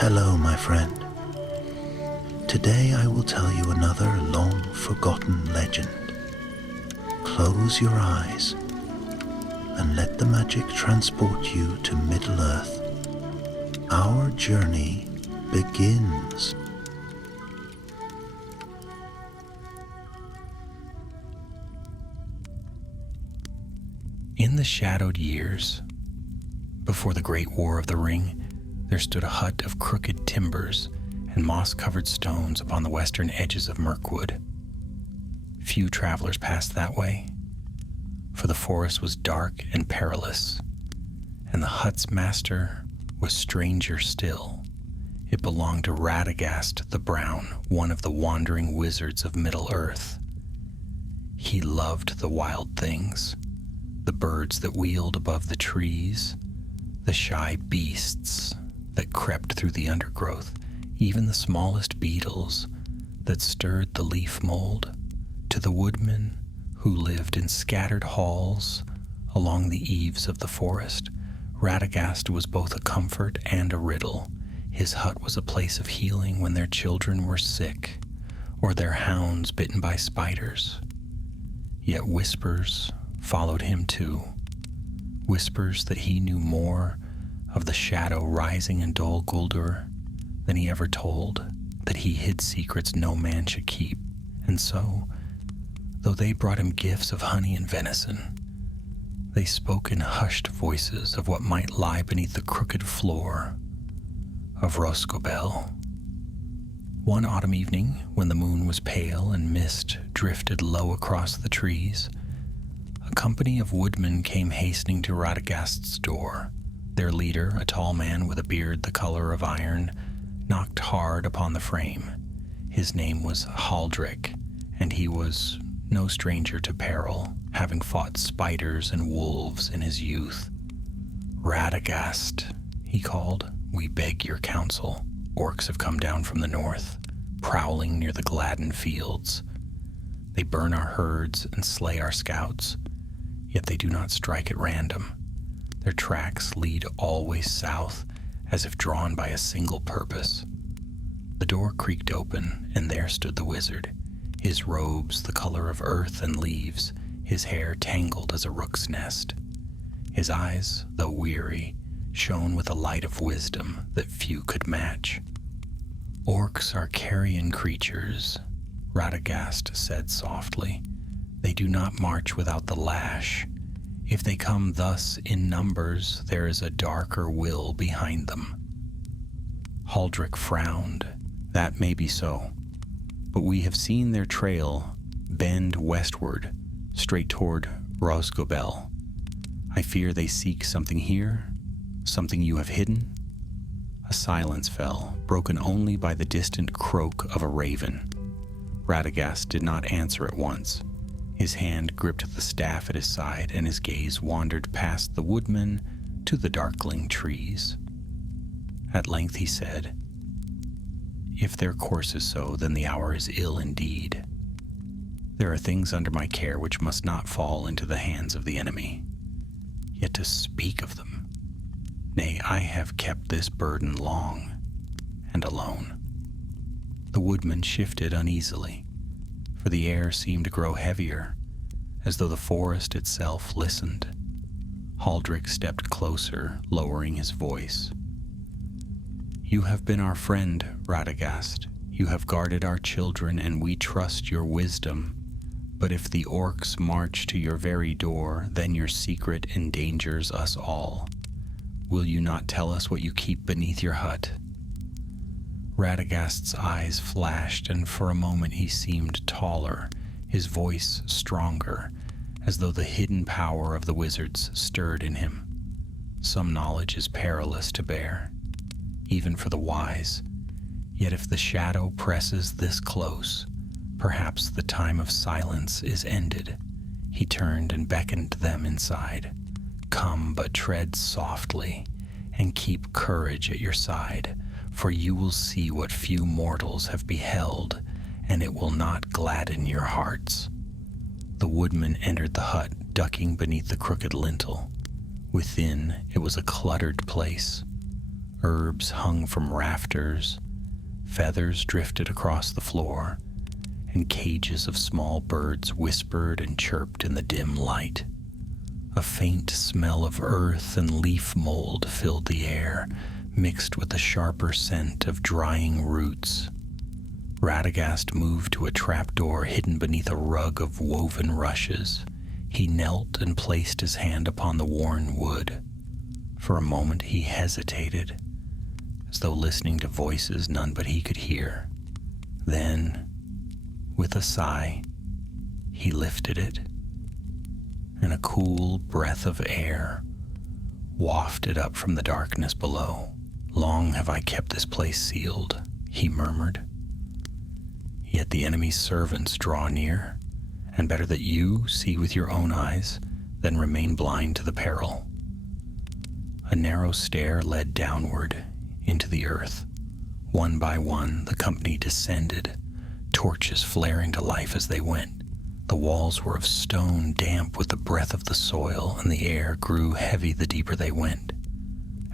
Hello, my friend. Today I will tell you another long-forgotten legend. Close your eyes and let the magic transport you to Middle-earth. Our journey begins. In the shadowed years, before the Great War of the Ring, there stood a hut of crooked timbers and moss-covered stones upon the western edges of Mirkwood. Few travelers passed that way, for the forest was dark and perilous, and the hut's master was stranger still. It belonged to Radagast the Brown, one of the wandering wizards of Middle-earth. He loved the wild things, the birds that wheeled above the trees, the shy beasts that crept through the undergrowth, even the smallest beetles that stirred the leaf mold. To the woodmen who lived in scattered halls along the eaves of the forest, Radagast was both a comfort and a riddle. His hut was a place of healing when their children were sick or their hounds bitten by spiders. Yet whispers followed him too, whispers that he knew more of the shadow rising in Dol Guldur than he ever told, that he hid secrets no man should keep. And so, though they brought him gifts of honey and venison, they spoke in hushed voices of what might lie beneath the crooked floor of Rhosgobel. One autumn evening, when the moon was pale and mist drifted low across the trees, a company of woodmen came hastening to Radagast's door. Their leader, a tall man with a beard the color of iron, knocked hard upon the frame. His name was Haldrick, and he was no stranger to peril, having fought spiders and wolves in his youth. "Radagast," he called, "we beg your counsel. Orcs have come down from the north, prowling near the Gladden fields. They burn our herds and slay our scouts, yet they do not strike at random. Their tracks lead always south, as if drawn by a single purpose." The door creaked open, and there stood the wizard, his robes the color of earth and leaves, his hair tangled as a rook's nest. His eyes, though weary, shone with a light of wisdom that few could match. "Orcs are carrion creatures," Radagast said softly. "They do not march without the lash. If they come thus in numbers, there is a darker will behind them." Haldrick frowned. "That may be so, but we have seen their trail bend westward, straight toward Rhosgobel. I fear they seek something here, something you have hidden." A silence fell, broken only by the distant croak of a raven. Radagast did not answer at once. His hand gripped the staff at his side, and his gaze wandered past the woodmen to the darkling trees. At length he said, "If their course is so, then the hour is ill indeed. There are things under my care which must not fall into the hands of the enemy. Yet to speak of them, nay, I have kept this burden long and alone." The woodman shifted uneasily, for the air seemed to grow heavier, as though the forest itself listened. Haldrick stepped closer, lowering his voice. "You have been our friend, Radagast. You have guarded our children, and we trust your wisdom. But if the orcs march to your very door, then your secret endangers us all. Will you not tell us what you keep beneath your hut?" Radagast's eyes flashed, and for a moment he seemed taller, his voice stronger, as though the hidden power of the wizards stirred in him. Some knowledge is perilous to bear, even for the wise. Yet if the shadow presses this close, perhaps the time of silence is ended. He turned and beckoned them inside. "Come, but tread softly, and keep courage at your side, for you will see what few mortals have beheld, and it will not gladden your hearts." The woodman entered the hut, ducking beneath the crooked lintel. Within, it was a cluttered place. Herbs hung from rafters, feathers drifted across the floor, and cages of small birds whispered and chirped in the dim light. A faint smell of earth and leaf mold filled the air, mixed with the sharper scent of drying roots. Radagast moved to a trapdoor hidden beneath a rug of woven rushes. He knelt and placed his hand upon the worn wood. For a moment he hesitated, as though listening to voices none but he could hear. Then, with a sigh, he lifted it, and a cool breath of air wafted up from the darkness below. "Long have I kept this place sealed," he murmured. "Yet the enemy's servants draw near, and better that you see with your own eyes than remain blind to the peril." A narrow stair led downward into the earth. One by one, the company descended, torches flaring to life as they went. The walls were of stone, damp with the breath of the soil, and the air grew heavy the deeper they went.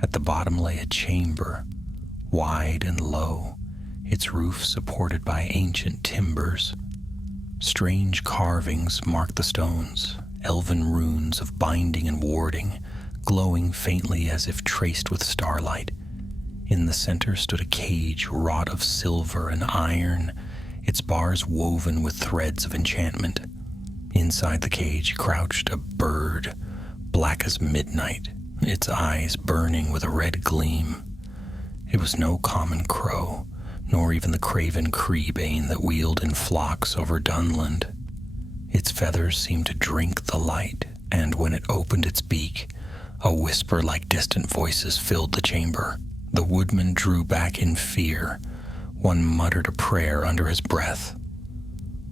At the bottom lay a chamber, wide and low, its roof supported by ancient timbers. Strange carvings marked the stones, elven runes of binding and warding, glowing faintly as if traced with starlight. In the center stood a cage wrought of silver and iron, its bars woven with threads of enchantment. Inside the cage crouched a bird, black as midnight, its eyes burning with a red gleam. It was no common crow, nor even the craven creebane that wheeled in flocks over Dunland. Its feathers seemed to drink the light, and when it opened its beak, a whisper like distant voices filled the chamber. The woodman drew back in fear. One muttered a prayer under his breath.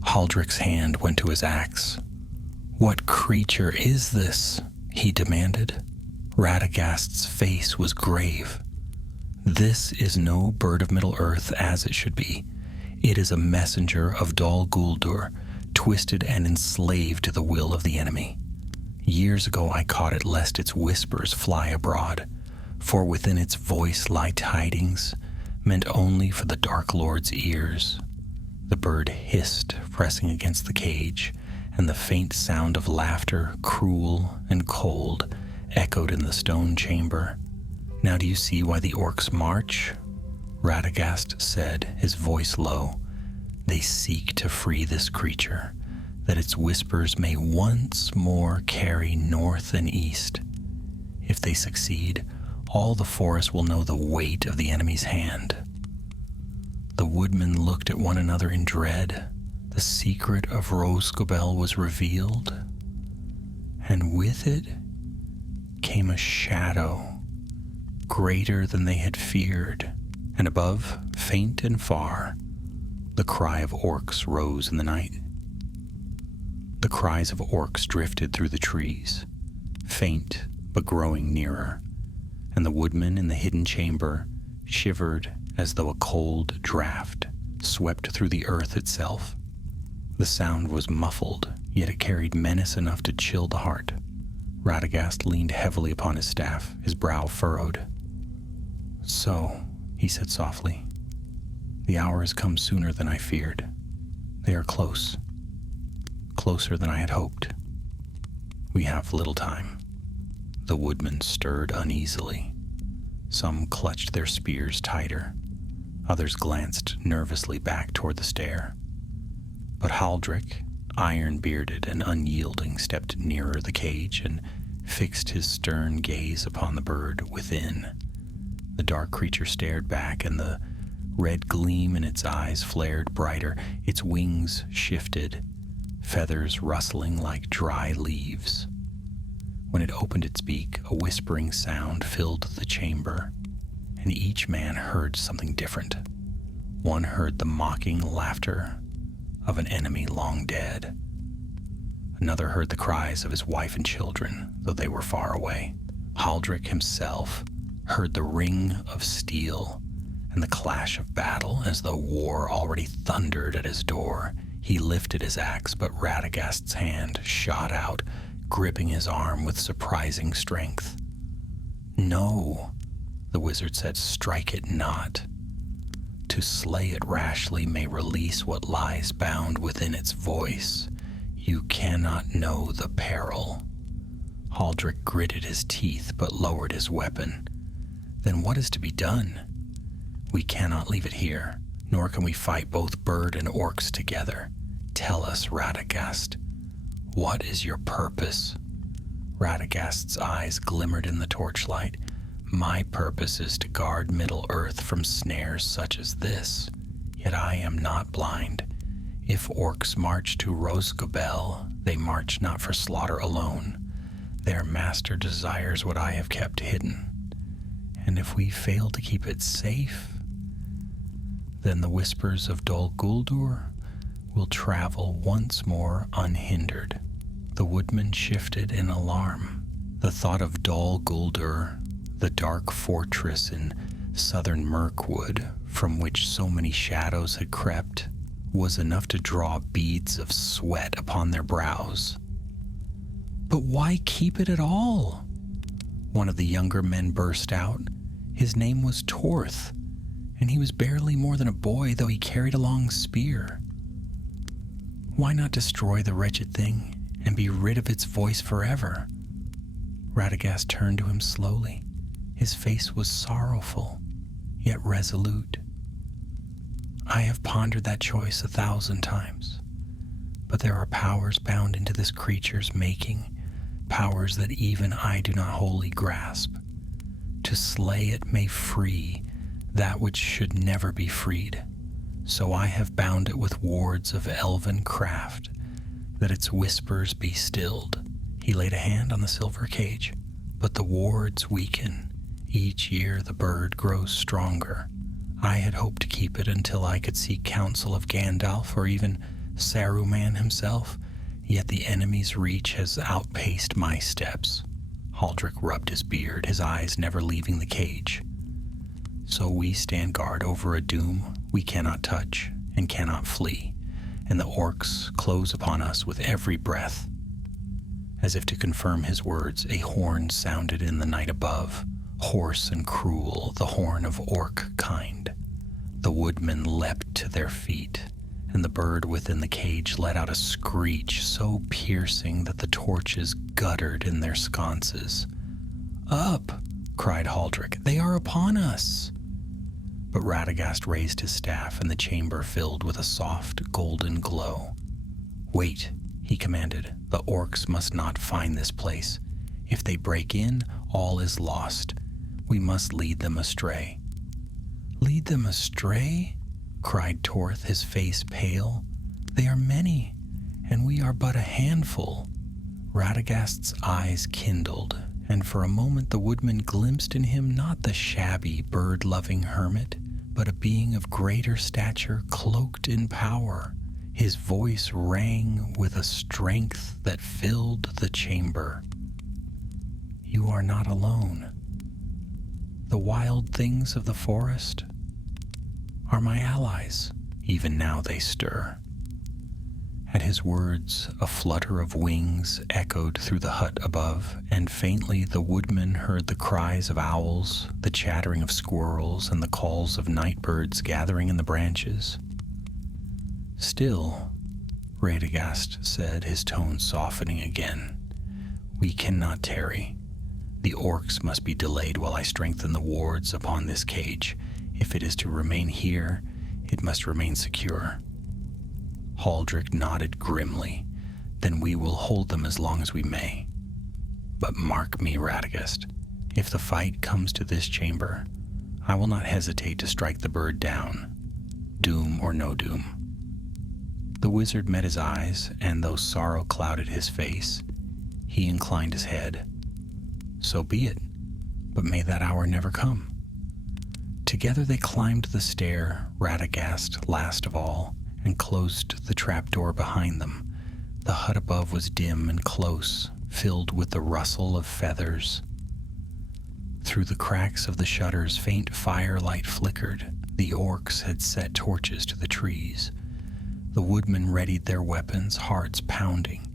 Haldric's hand went to his axe. "What creature is this?" he demanded. Radagast's face was grave. "This is no bird of Middle-earth as it should be. It is a messenger of Dol Guldur, twisted and enslaved to the will of the enemy. Years ago I caught it lest its whispers fly abroad, for within its voice lie tidings meant only for the Dark Lord's ears." The bird hissed, pressing against the cage, and the faint sound of laughter, cruel and cold, echoed in the stone chamber. "Now do you see why the orcs march?" Radagast said, his voice low. "They seek to free this creature, that its whispers may once more carry north and east. If they succeed, all the forest will know the weight of the enemy's hand." The woodmen looked at one another in dread. The secret of Rosgobel was revealed, and with it came a shadow greater than they had feared, and above, faint and far, the cry of orcs rose in the night. The cries of orcs drifted through the trees, faint but growing nearer, and the woodman in the hidden chamber shivered as though a cold draught swept through the earth itself. The sound was muffled, yet it carried menace enough to chill the heart. Radagast leaned heavily upon his staff, his brow furrowed. "So," he said softly, "the hour has come sooner than I feared. They are close, closer than I had hoped. We have little time." The woodmen stirred uneasily. Some clutched their spears tighter. Others glanced nervously back toward the stair. But Haldric, iron-bearded and unyielding, stepped nearer the cage and fixed his stern gaze upon the bird within. The dark creature stared back, and the red gleam in its eyes flared brighter. Its wings shifted, feathers rustling like dry leaves. When it opened its beak, a whispering sound filled the chamber, and each man heard something different. One heard the mocking laughter of an enemy long dead. Another heard the cries of his wife and children, though they were far away. Haldric himself heard the ring of steel and the clash of battle as though war already thundered at his door. He lifted his axe, but Radagast's hand shot out, gripping his arm with surprising strength. "No," the wizard said. "Strike it not. To slay it rashly may release what lies bound within its voice. You cannot know the peril." Haldrick gritted his teeth but lowered his weapon. "Then what is to be done? We cannot leave it here, nor can we fight both bird and orcs together. Tell us, Radagast, what is your purpose?" Radagast's eyes glimmered in the torchlight. "My purpose is to guard Middle-earth from snares such as this. Yet I am not blind. If orcs march to Rosgobel, they march not for slaughter alone. Their master desires what I have kept hidden. And if we fail to keep it safe, then the whispers of Dol Guldur will travel once more unhindered." The woodman shifted in alarm. The thought of Dol Guldur, the dark fortress in southern Mirkwood from which so many shadows had crept, was enough to draw beads of sweat upon their brows. "But why keep it at all?" one of the younger men burst out. His name was Torth, and he was barely more than a boy, though he carried a long spear. "Why not destroy the wretched thing and be rid of its voice forever?" Radagast turned to him slowly. His face was sorrowful, yet resolute. "I have pondered that choice 1,000 times, but there are powers bound into this creature's making, powers that even I do not wholly grasp. To slay it may free that which should never be freed. So I have bound it with wards of elven craft, that its whispers be stilled." He laid a hand on the silver cage. "But the wards weaken. Each year the bird grows stronger. I had hoped to keep it until I could seek counsel of Gandalf or even Saruman himself, yet the enemy's reach has outpaced my steps." Haldrick rubbed his beard, his eyes never leaving the cage. "So we stand guard over a doom we cannot touch and cannot flee, and the orcs close upon us with every breath." As if to confirm his words, a horn sounded in the night above, hoarse and cruel, the horn of orc kind. The woodmen leapt to their feet, and the bird within the cage let out a screech so piercing that the torches guttered in their sconces. "Up!" cried Haldrick. "They are upon us!" But Radagast raised his staff, and the chamber filled with a soft, golden glow. "Wait," he commanded. "The orcs must not find this place. If they break in, all is lost. We must lead them astray." "Lead them astray?" cried Torth, his face pale. "They are many, and we are but a handful." Radagast's eyes kindled, and for a moment the woodman glimpsed in him not the shabby, bird-loving hermit, but a being of greater stature cloaked in power. His voice rang with a strength that filled the chamber. "You are not alone. The wild things of the forest are my allies. Even now they stir." At his words, a flutter of wings echoed through the hut above, and faintly the woodman heard the cries of owls, the chattering of squirrels, and the calls of night birds gathering in the branches. "Still," Radagast said, his tone softening again, "we cannot tarry. The orcs must be delayed while I strengthen the wards upon this cage. If it is to remain here, it must remain secure." Haldrick nodded grimly. "Then we will hold them as long as we may. But mark me, Radagast, if the fight comes to this chamber, I will not hesitate to strike the bird down, doom or no doom." The wizard met his eyes, and though sorrow clouded his face, he inclined his head. "So be it, but may that hour never come." Together they climbed the stair, Radagast last of all, and closed the trapdoor behind them. The hut above was dim and close, filled with the rustle of feathers. Through the cracks of the shutters, faint firelight flickered. The orcs had set torches to the trees. The woodmen readied their weapons, hearts pounding.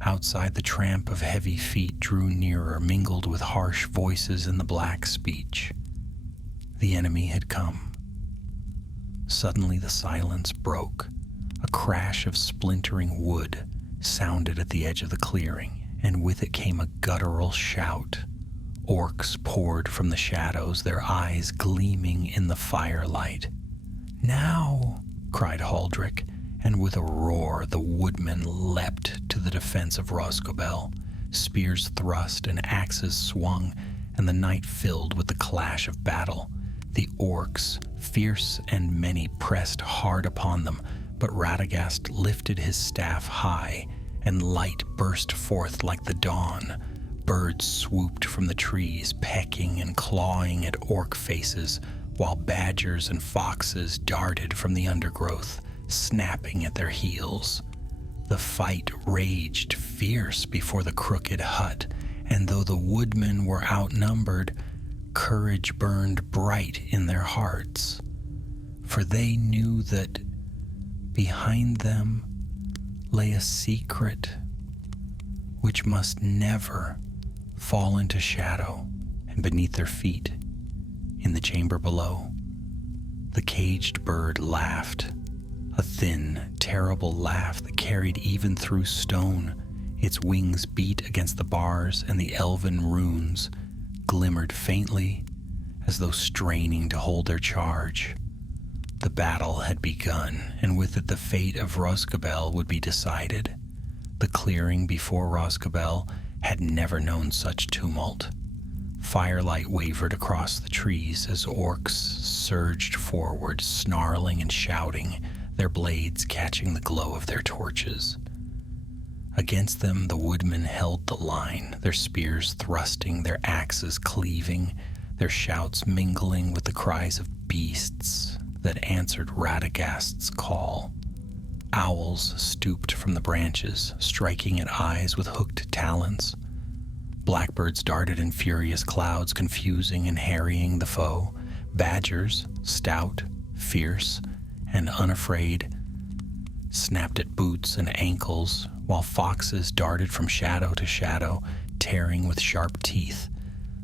Outside, the tramp of heavy feet drew nearer, mingled with harsh voices in the black speech. The enemy had come. Suddenly the silence broke. A crash of splintering wood sounded at the edge of the clearing, and with it came a guttural shout. Orcs poured from the shadows, their eyes gleaming in the firelight. "Now!" cried Haldric, and with a roar the woodmen leapt to the defense of Rosgobel. Spears thrust and axes swung, and the night filled with the clash of battle. The orcs, fierce and many, pressed hard upon them, but Radagast lifted his staff high, and light burst forth like the dawn. Birds swooped from the trees, pecking and clawing at orc faces, while badgers and foxes darted from the undergrowth, snapping at their heels. The fight raged fierce before the crooked hut, and though the woodmen were outnumbered, courage burned bright in their hearts, for they knew that behind them lay a secret which must never fall into shadow. And beneath their feet, in the chamber below, the caged bird laughed, a thin, terrible laugh that carried even through stone. Its wings beat against the bars, and the elven runes glimmered faintly as though straining to hold their charge. The battle had begun, and with it the fate of Rosgobel would be decided. The clearing before Rosgobel had never known such tumult. Firelight wavered across the trees as orcs surged forward, snarling and shouting, their blades catching the glow of their torches. Against them the woodmen held the line, their spears thrusting, their axes cleaving, their shouts mingling with the cries of beasts that answered Radagast's call. Owls stooped from the branches, striking at eyes with hooked talons. Blackbirds darted in furious clouds, confusing and harrying the foe. Badgers, stout, fierce, and unafraid, snapped at boots and ankles, while foxes darted from shadow to shadow, tearing with sharp teeth.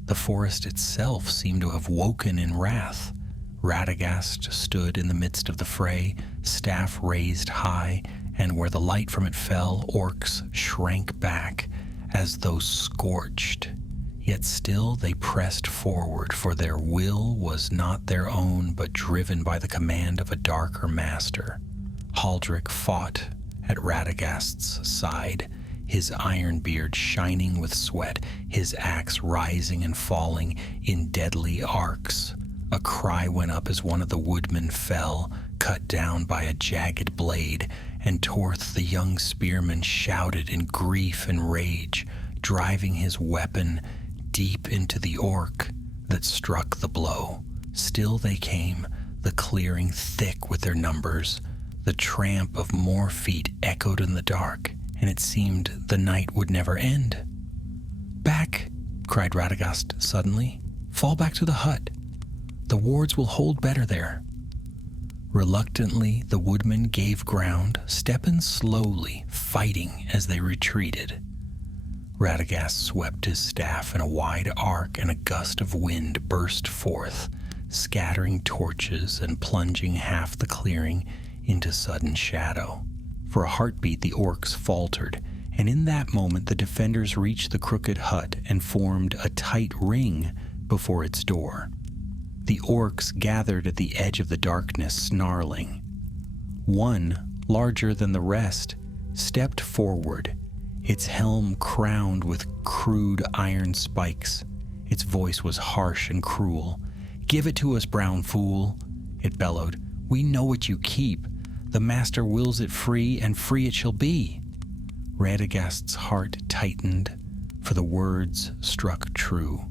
The forest itself seemed to have woken in wrath. Radagast stood in the midst of the fray, staff raised high, and where the light from it fell, orcs shrank back as though scorched. Yet still they pressed forward, for their will was not their own, but driven by the command of a darker master. Haldric fought at Radagast's side, his iron beard shining with sweat, his axe rising and falling in deadly arcs. A cry went up as one of the woodmen fell, cut down by a jagged blade, and Torth the young spearman shouted in grief and rage, driving his weapon deep into the orc that struck the blow. Still they came, the clearing thick with their numbers. The tramp of more feet echoed in the dark, and it seemed the night would never end. "Back!" cried Radagast suddenly. "Fall back to the hut. The wards will hold better there." Reluctantly, the woodmen gave ground, stepping slowly, fighting as they retreated. Radagast swept his staff in a wide arc, and a gust of wind burst forth, scattering torches and plunging half the clearing into sudden shadow. For a heartbeat the orcs faltered, and in that moment the defenders reached the crooked hut and formed a tight ring before its door. The orcs gathered at the edge of the darkness, snarling. One, larger than the rest, stepped forward, its helm crowned with crude iron spikes. Its voice was harsh and cruel. "Give it to us, brown fool," it bellowed. "We know what you keep. The master wills it free, and free it shall be." Radagast's heart tightened, for the words struck true.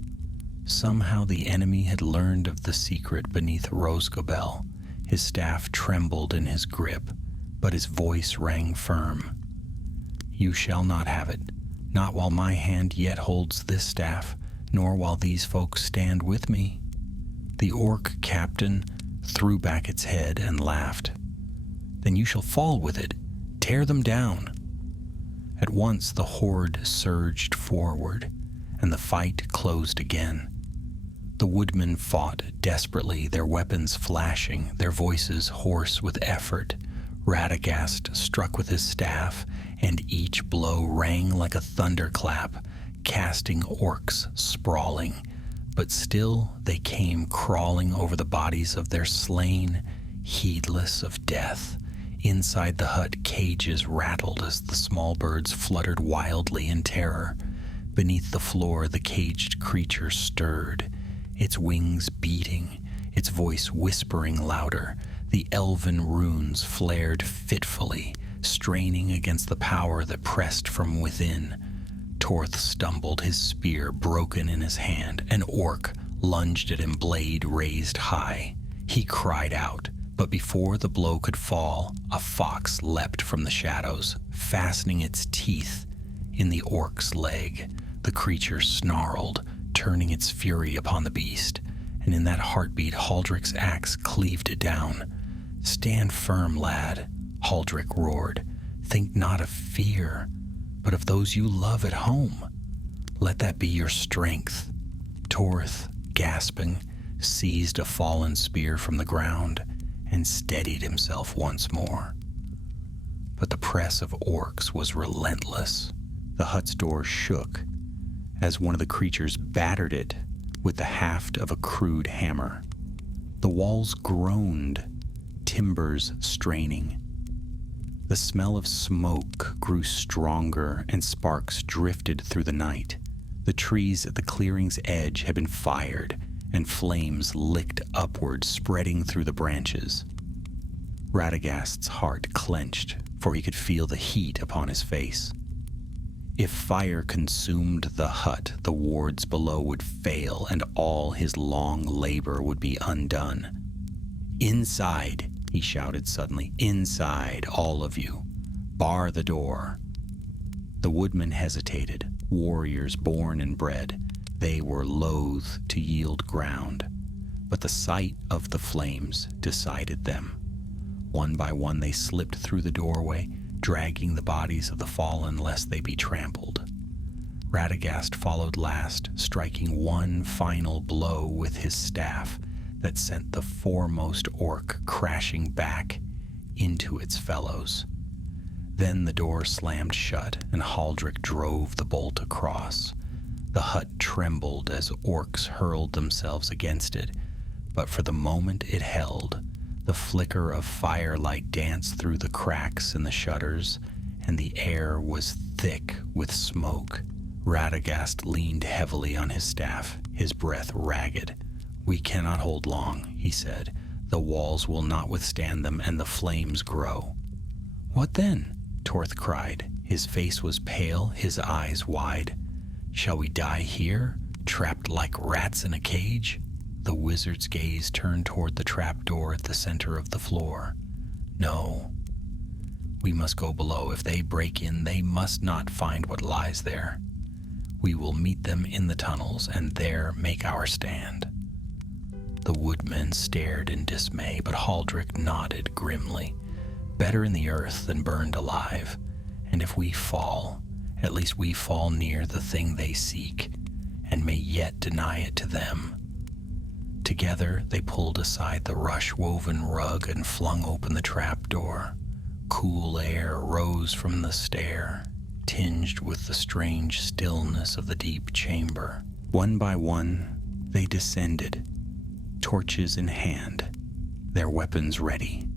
Somehow the enemy had learned of the secret beneath Rosgobel. His staff trembled in his grip, but his voice rang firm. "You shall not have it, not while my hand yet holds this staff, nor while these folks stand with me." The orc captain threw back its head and laughed. "Then you shall fall with it. Tear them down." At once the horde surged forward, and the fight closed again. The woodmen fought desperately, their weapons flashing, their voices hoarse with effort. Radagast struck with his staff, and each blow rang like a thunderclap, casting orcs sprawling. But still they came crawling over the bodies of their slain, heedless of death. Inside the hut, cages rattled as the small birds fluttered wildly in terror. Beneath the floor, the caged creature stirred, its wings beating, its voice whispering louder. The elven runes flared fitfully, straining against the power that pressed from within. Torth stumbled, his spear broken in his hand. An orc lunged at him, blade raised high. He cried out, but before the blow could fall, a fox leapt from the shadows, fastening its teeth in the orc's leg. The creature snarled, turning its fury upon the beast, and in that heartbeat Haldric's axe cleaved it down. "Stand firm, lad," Haldric roared. "Think not of fear, but of those you love at home. Let that be your strength." Torth, gasping, seized a fallen spear from the ground and steadied himself once more. But the press of orcs was relentless. The hut's door shook as one of the creatures battered it with the haft of a crude hammer. The walls groaned, timbers straining. The smell of smoke grew stronger and sparks drifted through the night. The trees at the clearing's edge had been fired, and flames licked upward, spreading through the branches. Radagast's heart clenched, for he could feel the heat upon his face. If fire consumed the hut, the wards below would fail, and all his long labor would be undone. "Inside!" he shouted suddenly. "Inside, all of you! Bar the door!" The woodmen hesitated, warriors born and bred. They were loath to yield ground, but the sight of the flames decided them. One by one they slipped through the doorway, dragging the bodies of the fallen lest they be trampled. Radagast followed last, striking one final blow with his staff that sent the foremost orc crashing back into its fellows. Then the door slammed shut, and Haldric drove the bolt across. The hut trembled as orcs hurled themselves against it, but for the moment it held. The flicker of firelight danced through the cracks in the shutters, and the air was thick with smoke. Radagast leaned heavily on his staff, his breath ragged. "We cannot hold long," he said. "The walls will not withstand them, and the flames grow." "What then?" Torth cried. His face was pale, his eyes wide. "Shall we die here, trapped like rats in a cage?" The wizard's gaze turned toward the trapdoor at the center of the floor. "No. We must go below. If they break in, they must not find what lies there. We will meet them in the tunnels, and there make our stand." The woodmen stared in dismay, but Haldric nodded grimly. "Better in the earth than burned alive, and if we fall, at least we fall near the thing they seek, and may yet deny it to them." Together they pulled aside the rush-woven rug and flung open the trapdoor. Cool air rose from the stair, tinged with the strange stillness of the deep chamber. One by one they descended, torches in hand, their weapons ready.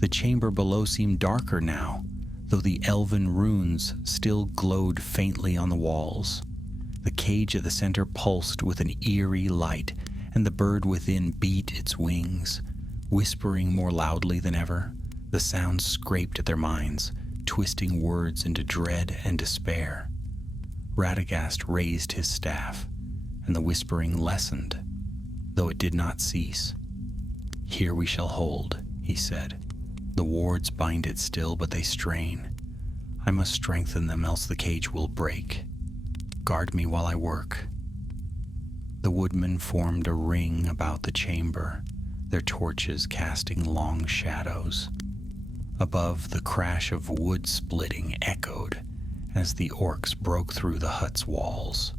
The chamber below seemed darker now, though the elven runes still glowed faintly on the walls. The cage at the center pulsed with an eerie light, and the bird within beat its wings, whispering more loudly than ever. The sounds scraped at their minds, twisting words into dread and despair. Radagast raised his staff, and the whispering lessened, though it did not cease. "Here we shall hold," he said. "The wards bind it still, but they strain. I must strengthen them, else the cage will break. Guard me while I work." The woodmen formed a ring about the chamber, their torches casting long shadows. Above, the crash of wood splitting echoed as the orcs broke through the hut's walls.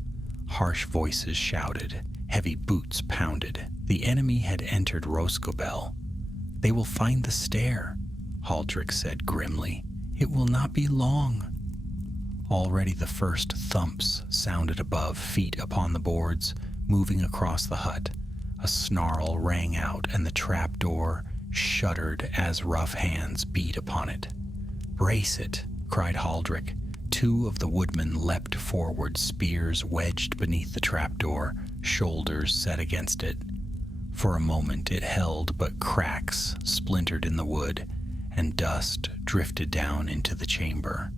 Harsh voices shouted, Heavy boots pounded. The enemy had entered Roscobel. "They will find the stair," Haldrick said grimly. "It will not be long." Already the first thumps sounded above, feet upon the boards, moving across the hut. A snarl rang out, and the trapdoor shuddered as rough hands beat upon it. "Brace it," cried Haldrick. Two of the woodmen leapt forward, spears wedged beneath the trapdoor, shoulders set against it. For a moment it held, but cracks splintered in the wood, and dust drifted down into the chamber.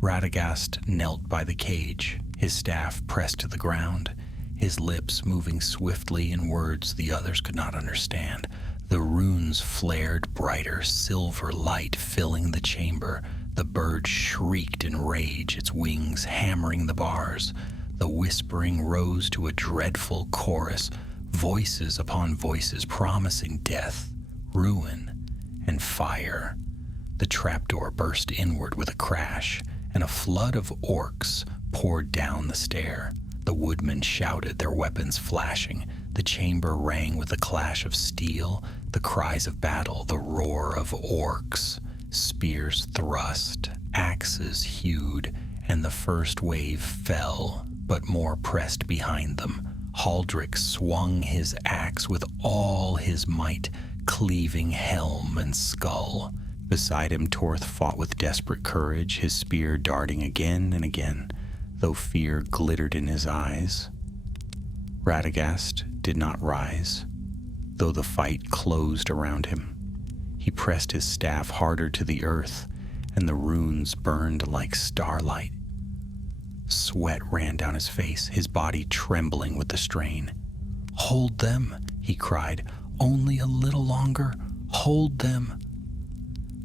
Radagast knelt by the cage, his staff pressed to the ground, his lips moving swiftly in words the others could not understand. The runes flared brighter, silver light filling the chamber. The bird shrieked in rage, its wings hammering the bars. The whispering rose to a dreadful chorus, voices upon voices promising death, ruin, and fire. The trapdoor burst inward with a crash, and a flood of orcs poured down the stair. The woodmen shouted, their weapons flashing. The chamber rang with the clash of steel, the cries of battle, the roar of orcs. Spears thrust, axes hewed, and the first wave fell, but more pressed behind them. Haldrick swung his axe with all his might, cleaving helm and skull. Beside him Torth fought with desperate courage, his spear darting again and again, though fear glittered in his eyes. Radagast did not rise, though the fight closed around him. He pressed his staff harder to the earth, and the runes burned like starlight. Sweat ran down his face, his body trembling with the strain. "Hold them," he cried. "Only a little longer. Hold them."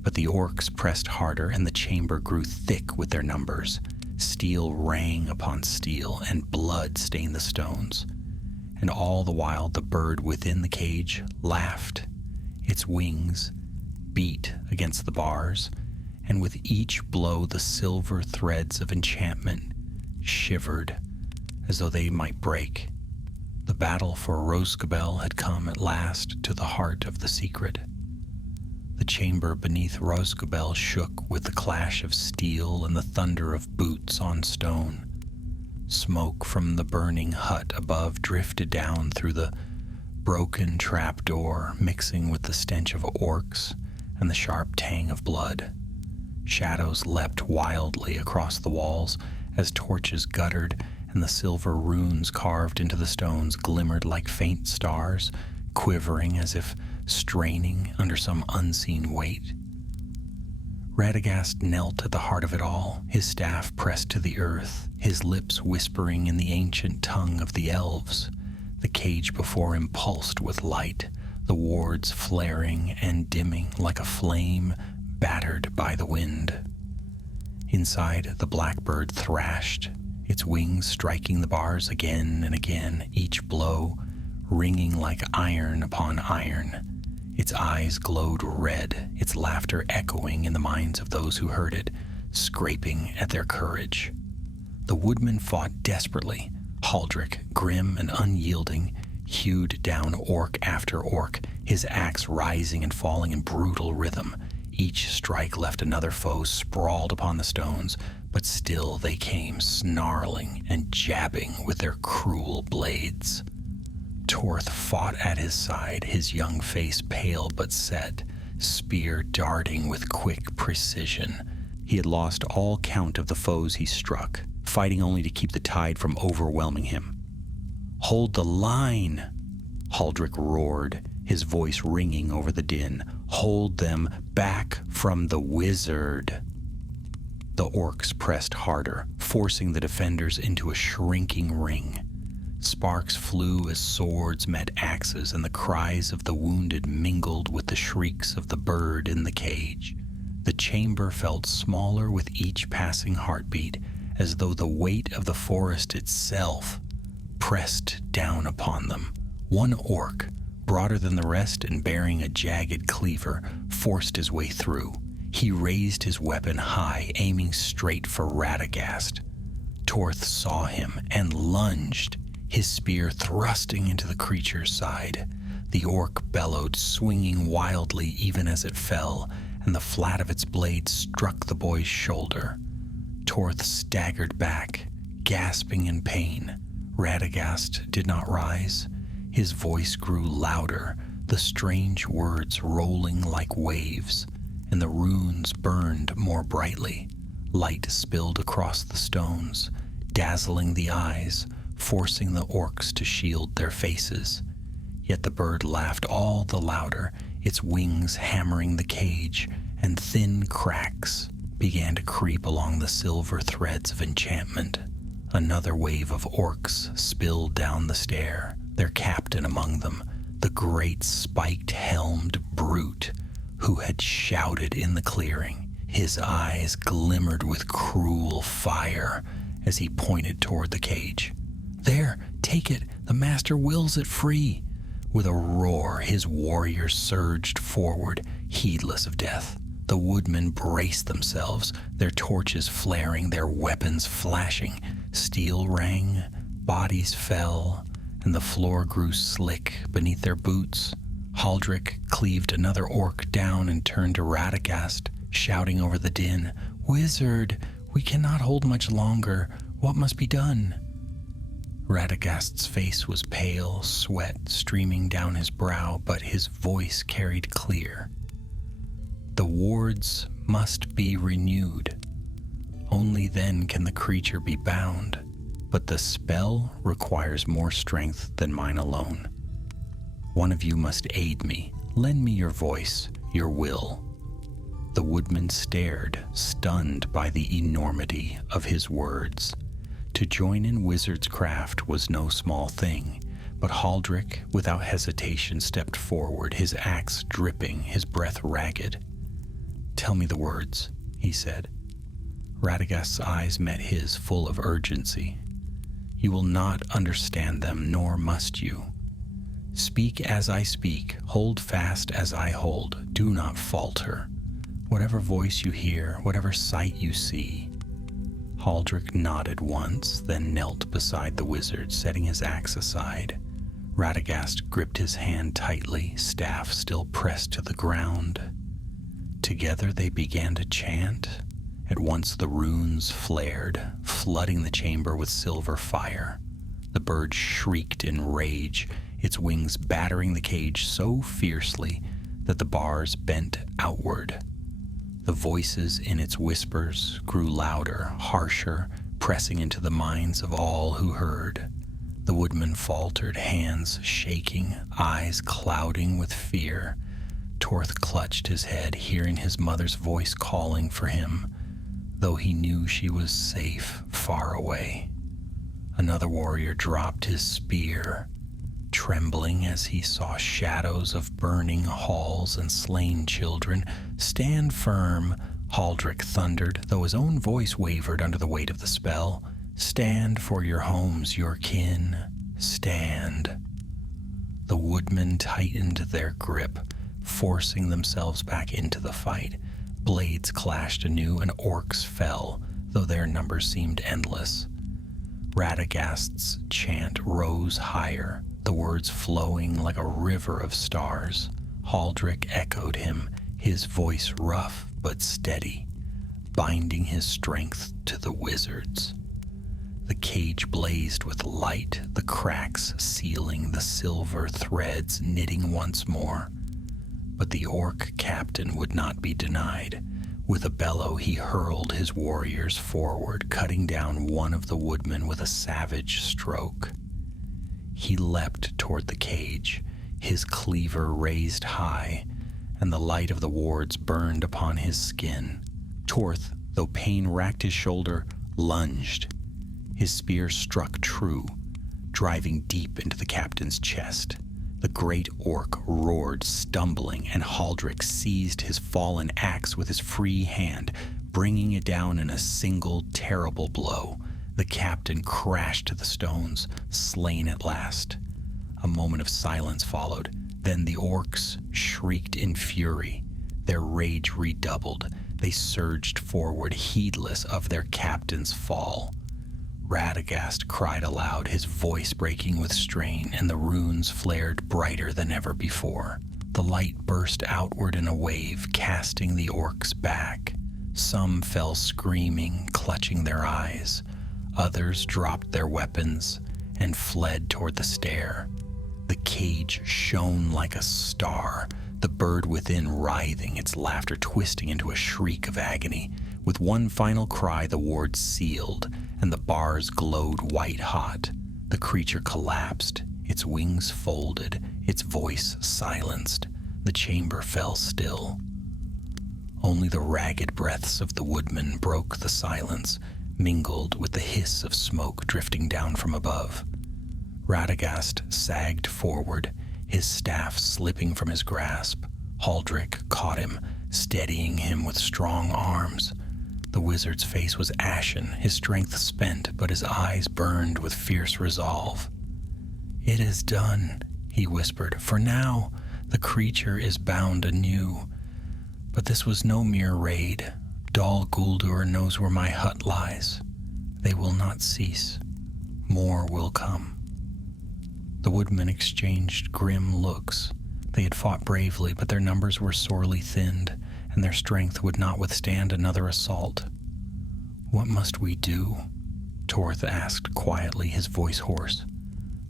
But the orcs pressed harder, and the chamber grew thick with their numbers. Steel rang upon steel, and blood stained the stones. And all the while the bird within the cage laughed. Its wings beat against the bars, and with each blow the silver threads of enchantment shivered as though they might break. The battle for Roscobel had come at last to the heart of the secret. The chamber beneath Roscobel shook with the clash of steel and the thunder of boots on stone. Smoke from the burning hut above drifted down through the broken trapdoor, mixing with the stench of orcs and the sharp tang of blood. Shadows leapt wildly across the walls as torches guttered, and the silver runes carved into the stones glimmered like faint stars, quivering as if straining under some unseen weight. Radagast knelt at the heart of it all, his staff pressed to the earth, his lips whispering in the ancient tongue of the elves. The cage before him pulsed with light, the wards flaring and dimming like a flame battered by the wind. Inside, the blackbird thrashed, its wings striking the bars again and again, each blow ringing like iron upon iron. Its eyes glowed red, its laughter echoing in the minds of those who heard it, scraping at their courage. The woodmen fought desperately. Haldrick, grim and unyielding, hewed down orc after orc, his axe rising and falling in brutal rhythm. Each strike left another foe sprawled upon the stones, but still they came, snarling and jabbing with their cruel blades. Torth fought at his side, his young face pale but set, spear darting with quick precision. He had lost all count of the foes he struck, fighting only to keep the tide from overwhelming him. "Hold the line!" Haldrick roared, his voice ringing over the din. "Hold them back from the wizard!" The orcs pressed harder, forcing the defenders into a shrinking ring. Sparks flew as swords met axes, and the cries of the wounded mingled with the shrieks of the bird in the cage. The chamber felt smaller with each passing heartbeat, as though the weight of the forest itself pressed down upon them. One orc, broader than the rest and bearing a jagged cleaver, forced his way through. He raised his weapon high, aiming straight for Radagast. Torth saw him and lunged. his spear thrusting into the creature's side. The orc bellowed, swinging wildly even as it fell, and the flat of its blade struck the boy's shoulder. Torth staggered back, gasping in pain. Radagast did not rise. His voice grew louder, the strange words rolling like waves, and the runes burned more brightly. Light spilled across the stones, dazzling the eyes, forcing the orcs to shield their faces. Yet the bird laughed all the louder, its wings hammering the cage, and thin cracks began to creep along the silver threads of enchantment. Another wave of orcs spilled down the stair, their captain among them, the great spiked-helmed brute who had shouted in the clearing. His eyes glimmered with cruel fire as he pointed toward the cage. "There, take it, the master wills it free." With a roar, his warriors surged forward, heedless of death. The woodmen braced themselves, their torches flaring, their weapons flashing. Steel rang, bodies fell, and the floor grew slick beneath their boots. Haldrick cleaved another orc down and turned to Radagast, shouting over the din, "Wizard, we cannot hold much longer. What must be done?" Radagast's face was pale, sweat streaming down his brow, but his voice carried clear. "The wards must be renewed. Only then can the creature be bound, but the spell requires more strength than mine alone. One of you must aid me. Lend me your voice, your will." The woodman stared, stunned by the enormity of his words. To join in Wizard's craft was no small thing, but Haldrick, without hesitation, stepped forward, his axe dripping, his breath ragged. "Tell me the words," he said. Radagast's eyes met his, full of urgency. "You will not understand them, nor must you. Speak as I speak, hold fast as I hold, do not falter. Whatever voice you hear, whatever sight you see." Haldrick nodded once, then knelt beside the wizard, setting his axe aside. Radagast gripped his hand tightly, staff still pressed to the ground. Together they began to chant. At once the runes flared, flooding the chamber with silver fire. The bird shrieked in rage, its wings battering the cage so fiercely that the bars bent outward. The voices in its whispers grew louder, harsher, pressing into the minds of all who heard. The woodman faltered, hands shaking, eyes clouding with fear. Torth clutched his head, hearing his mother's voice calling for him, though he knew she was safe, far away. Another warrior dropped his spear, trembling as he saw shadows of burning halls and slain children. "Stand firm," Haldrick thundered, though his own voice wavered under the weight of the spell. "Stand for your homes, your kin. Stand." The woodmen tightened their grip, forcing themselves back into the fight. Blades clashed anew and orcs fell, though their numbers seemed endless. Radagast's chant rose higher, the words flowing like a river of stars. Haldrick echoed him, his voice rough but steady, binding his strength to the wizard's. The cage blazed with light, the cracks sealing, the silver threads knitting once more. But the orc captain would not be denied. With a bellow, he hurled his warriors forward, cutting down one of the woodmen with a savage stroke. He leapt toward the cage, his cleaver raised high, and the light of the wards burned upon his skin. Torth, though pain racked his shoulder, lunged. His spear struck true, driving deep into the captain's chest. The great orc roared, stumbling, and Haldrick seized his fallen axe with his free hand, bringing it down in a single terrible blow. The captain crashed to the stones, slain at last. A moment of silence followed. Then the orcs shrieked in fury. Their rage redoubled. They surged forward, heedless of their captain's fall. Radagast cried aloud, his voice breaking with strain, and the runes flared brighter than ever before. The light burst outward in a wave, casting the orcs back. Some fell screaming, clutching their eyes. Others dropped their weapons and fled toward the stair. The cage shone like a star, the bird within writhing, its laughter twisting into a shriek of agony. With one final cry, the ward sealed, and the bars glowed white-hot. The creature collapsed, its wings folded, its voice silenced. The chamber fell still. Only the ragged breaths of the woodmen broke the silence, mingled with the hiss of smoke drifting down from above. Radagast sagged forward, his staff slipping from his grasp. Haldrick caught him, steadying him with strong arms. The wizard's face was ashen, his strength spent, but his eyes burned with fierce resolve. "It is done," he whispered. "For now, the creature is bound anew. But this was no mere raid. Dol Guldur knows where my hut lies. They will not cease. More will come." The woodmen exchanged grim looks. They had fought bravely, but their numbers were sorely thinned, and their strength would not withstand another assault. "What must we do?" Torth asked quietly, his voice hoarse.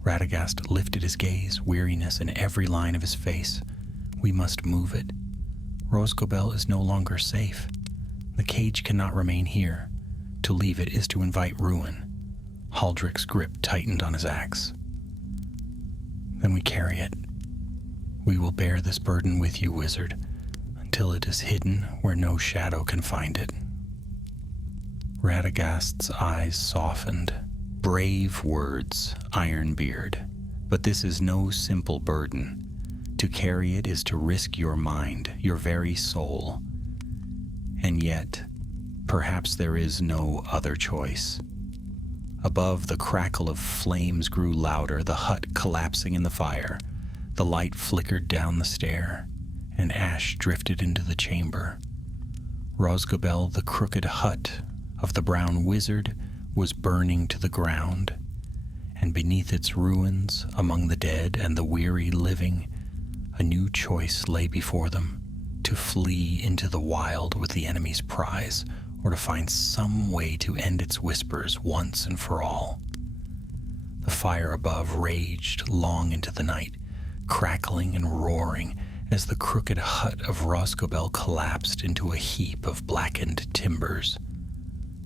Radagast lifted his gaze, weariness in every line of his face. "We must move it. Rosgobel is no longer safe. The cage cannot remain here. To leave it is to invite ruin." Haldrick's grip tightened on his axe. "Then we carry it. We will bear this burden with you, wizard, until it is hidden where no shadow can find it." Radagast's eyes softened. "Brave words, Ironbeard, but this is no simple burden. To carry it is to risk your mind, your very soul. And yet, perhaps there is no other choice." Above, the crackle of flames grew louder, the hut collapsing in the fire. The light flickered down the stair, and ash drifted into the chamber. Rosgobel, the crooked hut of the brown wizard, was burning to the ground, and beneath its ruins, among the dead and the weary living, a new choice lay before them: to flee into the wild with the enemy's prize, or to find some way to end its whispers once and for all. The fire above raged long into the night, crackling and roaring as the crooked hut of Rosgobel collapsed into a heap of blackened timbers.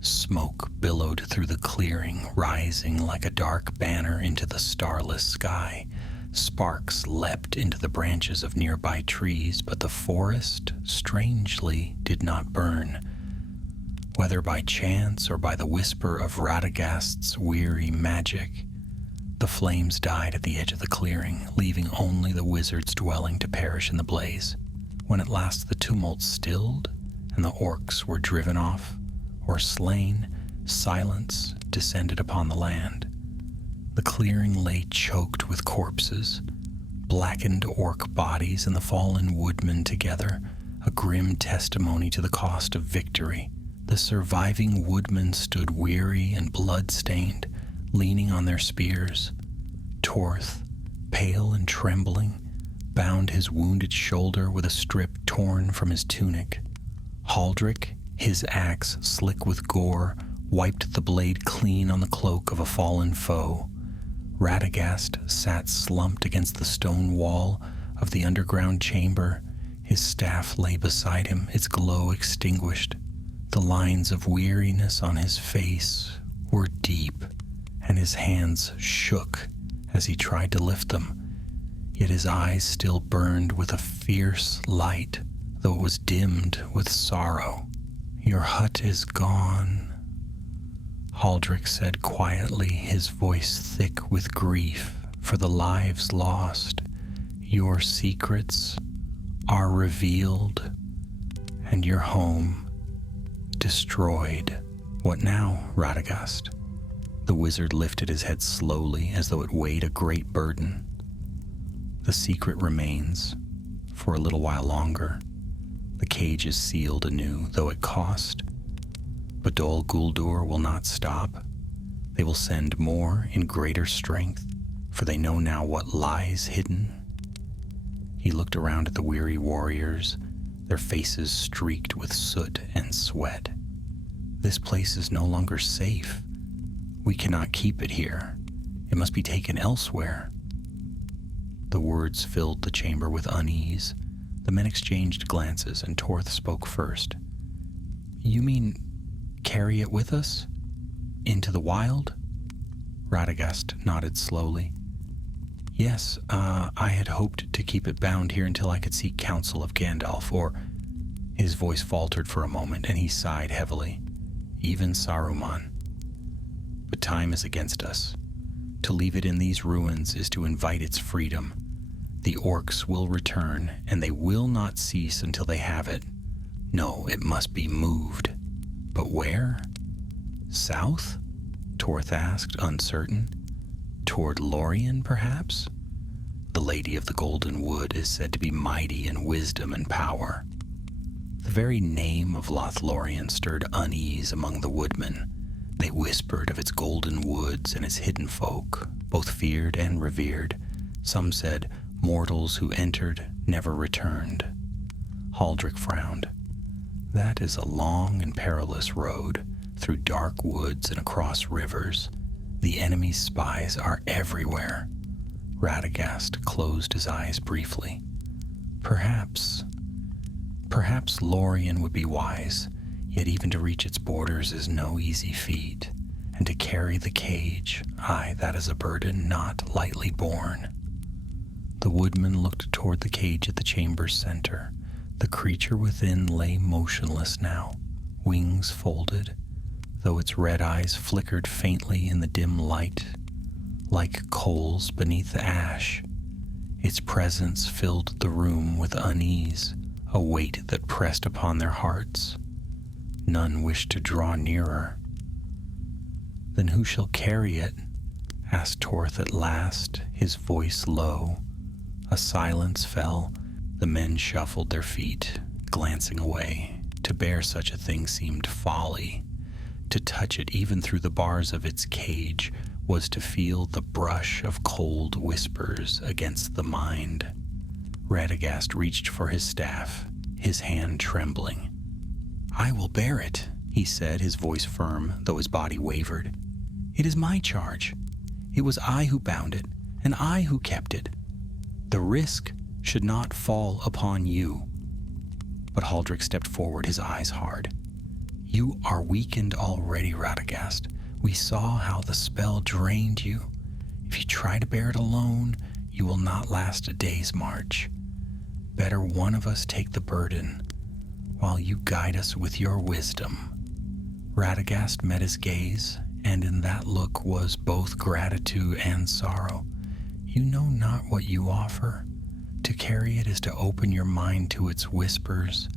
Smoke billowed through the clearing, rising like a dark banner into the starless sky. Sparks leapt into the branches of nearby trees, but the forest, strangely, did not burn. Whether by chance or by the whisper of Radagast's weary magic, the flames died at the edge of the clearing, leaving only the wizard's dwelling to perish in the blaze. When at last the tumult stilled, and the orcs were driven off or slain, silence descended upon the land. The clearing lay choked with corpses, blackened orc bodies and the fallen woodmen together, a grim testimony to the cost of victory. The surviving woodmen stood weary and blood-stained, leaning on their spears. Torth, pale and trembling, bound his wounded shoulder with a strip torn from his tunic. Haldrick, his axe slick with gore, wiped the blade clean on the cloak of a fallen foe. Radagast sat slumped against the stone wall of the underground chamber. His staff lay beside him, its glow extinguished. The lines of weariness on his face were deep, and his hands shook as he tried to lift them. Yet his eyes still burned with a fierce light, though it was dimmed with sorrow. "Your hut is gone," Haldrick said quietly, his voice thick with grief for the lives lost. "Your secrets are revealed, and your home destroyed." "What now, Radagast?" The wizard lifted his head slowly, as though it weighed a great burden. "The secret remains, for a little while longer. The cage is sealed anew, though it cost. But Dol Guldur will not stop. They will send more in greater strength, for they know now what lies hidden. He looked around at the weary warriors, their faces streaked with soot and sweat. This place is no longer safe. We cannot keep it here. It must be taken elsewhere. The words filled the chamber with unease. The men exchanged glances, and Torth spoke first. You mean carry it with us? Into the wild? Radagast nodded slowly. Yes, I had hoped to keep it bound here until I could seek counsel of Gandalf, or... His voice faltered for a moment, and he sighed heavily. Even Saruman. But time is against us. To leave it in these ruins is to invite its freedom. The orcs will return, and they will not cease until they have it. No, it must be moved. But where? South? Torth asked, uncertain. Toward Lorien, perhaps? The Lady of the Golden Wood is said to be mighty in wisdom and power. The very name of Lothlorien stirred unease among the woodmen. They whispered of its golden woods and its hidden folk, both feared and revered. Some said mortals who entered never returned. Haldrick frowned. That is a long and perilous road, through dark woods and across rivers. The enemy's spies are everywhere. Radagast closed his eyes briefly. Perhaps Lorien would be wise, yet even to reach its borders is no easy feat, and to carry the cage, aye, that is a burden not lightly borne. The woodman looked toward the cage at the chamber's center. The creature within lay motionless now, wings folded, though its red eyes flickered faintly in the dim light, like coals beneath the ash. Its presence filled the room with unease, a weight that pressed upon their hearts. None wished to draw nearer. Then who shall carry it? Asked Torth at last, his voice low. A silence fell. The men shuffled their feet, glancing away. To bear such a thing seemed folly. To touch it even through the bars of its cage was to feel the brush of cold whispers against the mind. Radagast reached for his staff, his hand trembling. I will bear it, he said, his voice firm, though his body wavered. It is my charge. It was I who bound it, and I who kept it. The risk should not fall upon you. But Haldrick stepped forward, his eyes hard. You are weakened already, Radagast. We saw how the spell drained you. If you try to bear it alone, you will not last a day's march. Better one of us take the burden, while you guide us with your wisdom. Radagast met his gaze, and in that look was both gratitude and sorrow. You know not what you offer. To carry it is to open your mind to its whispers.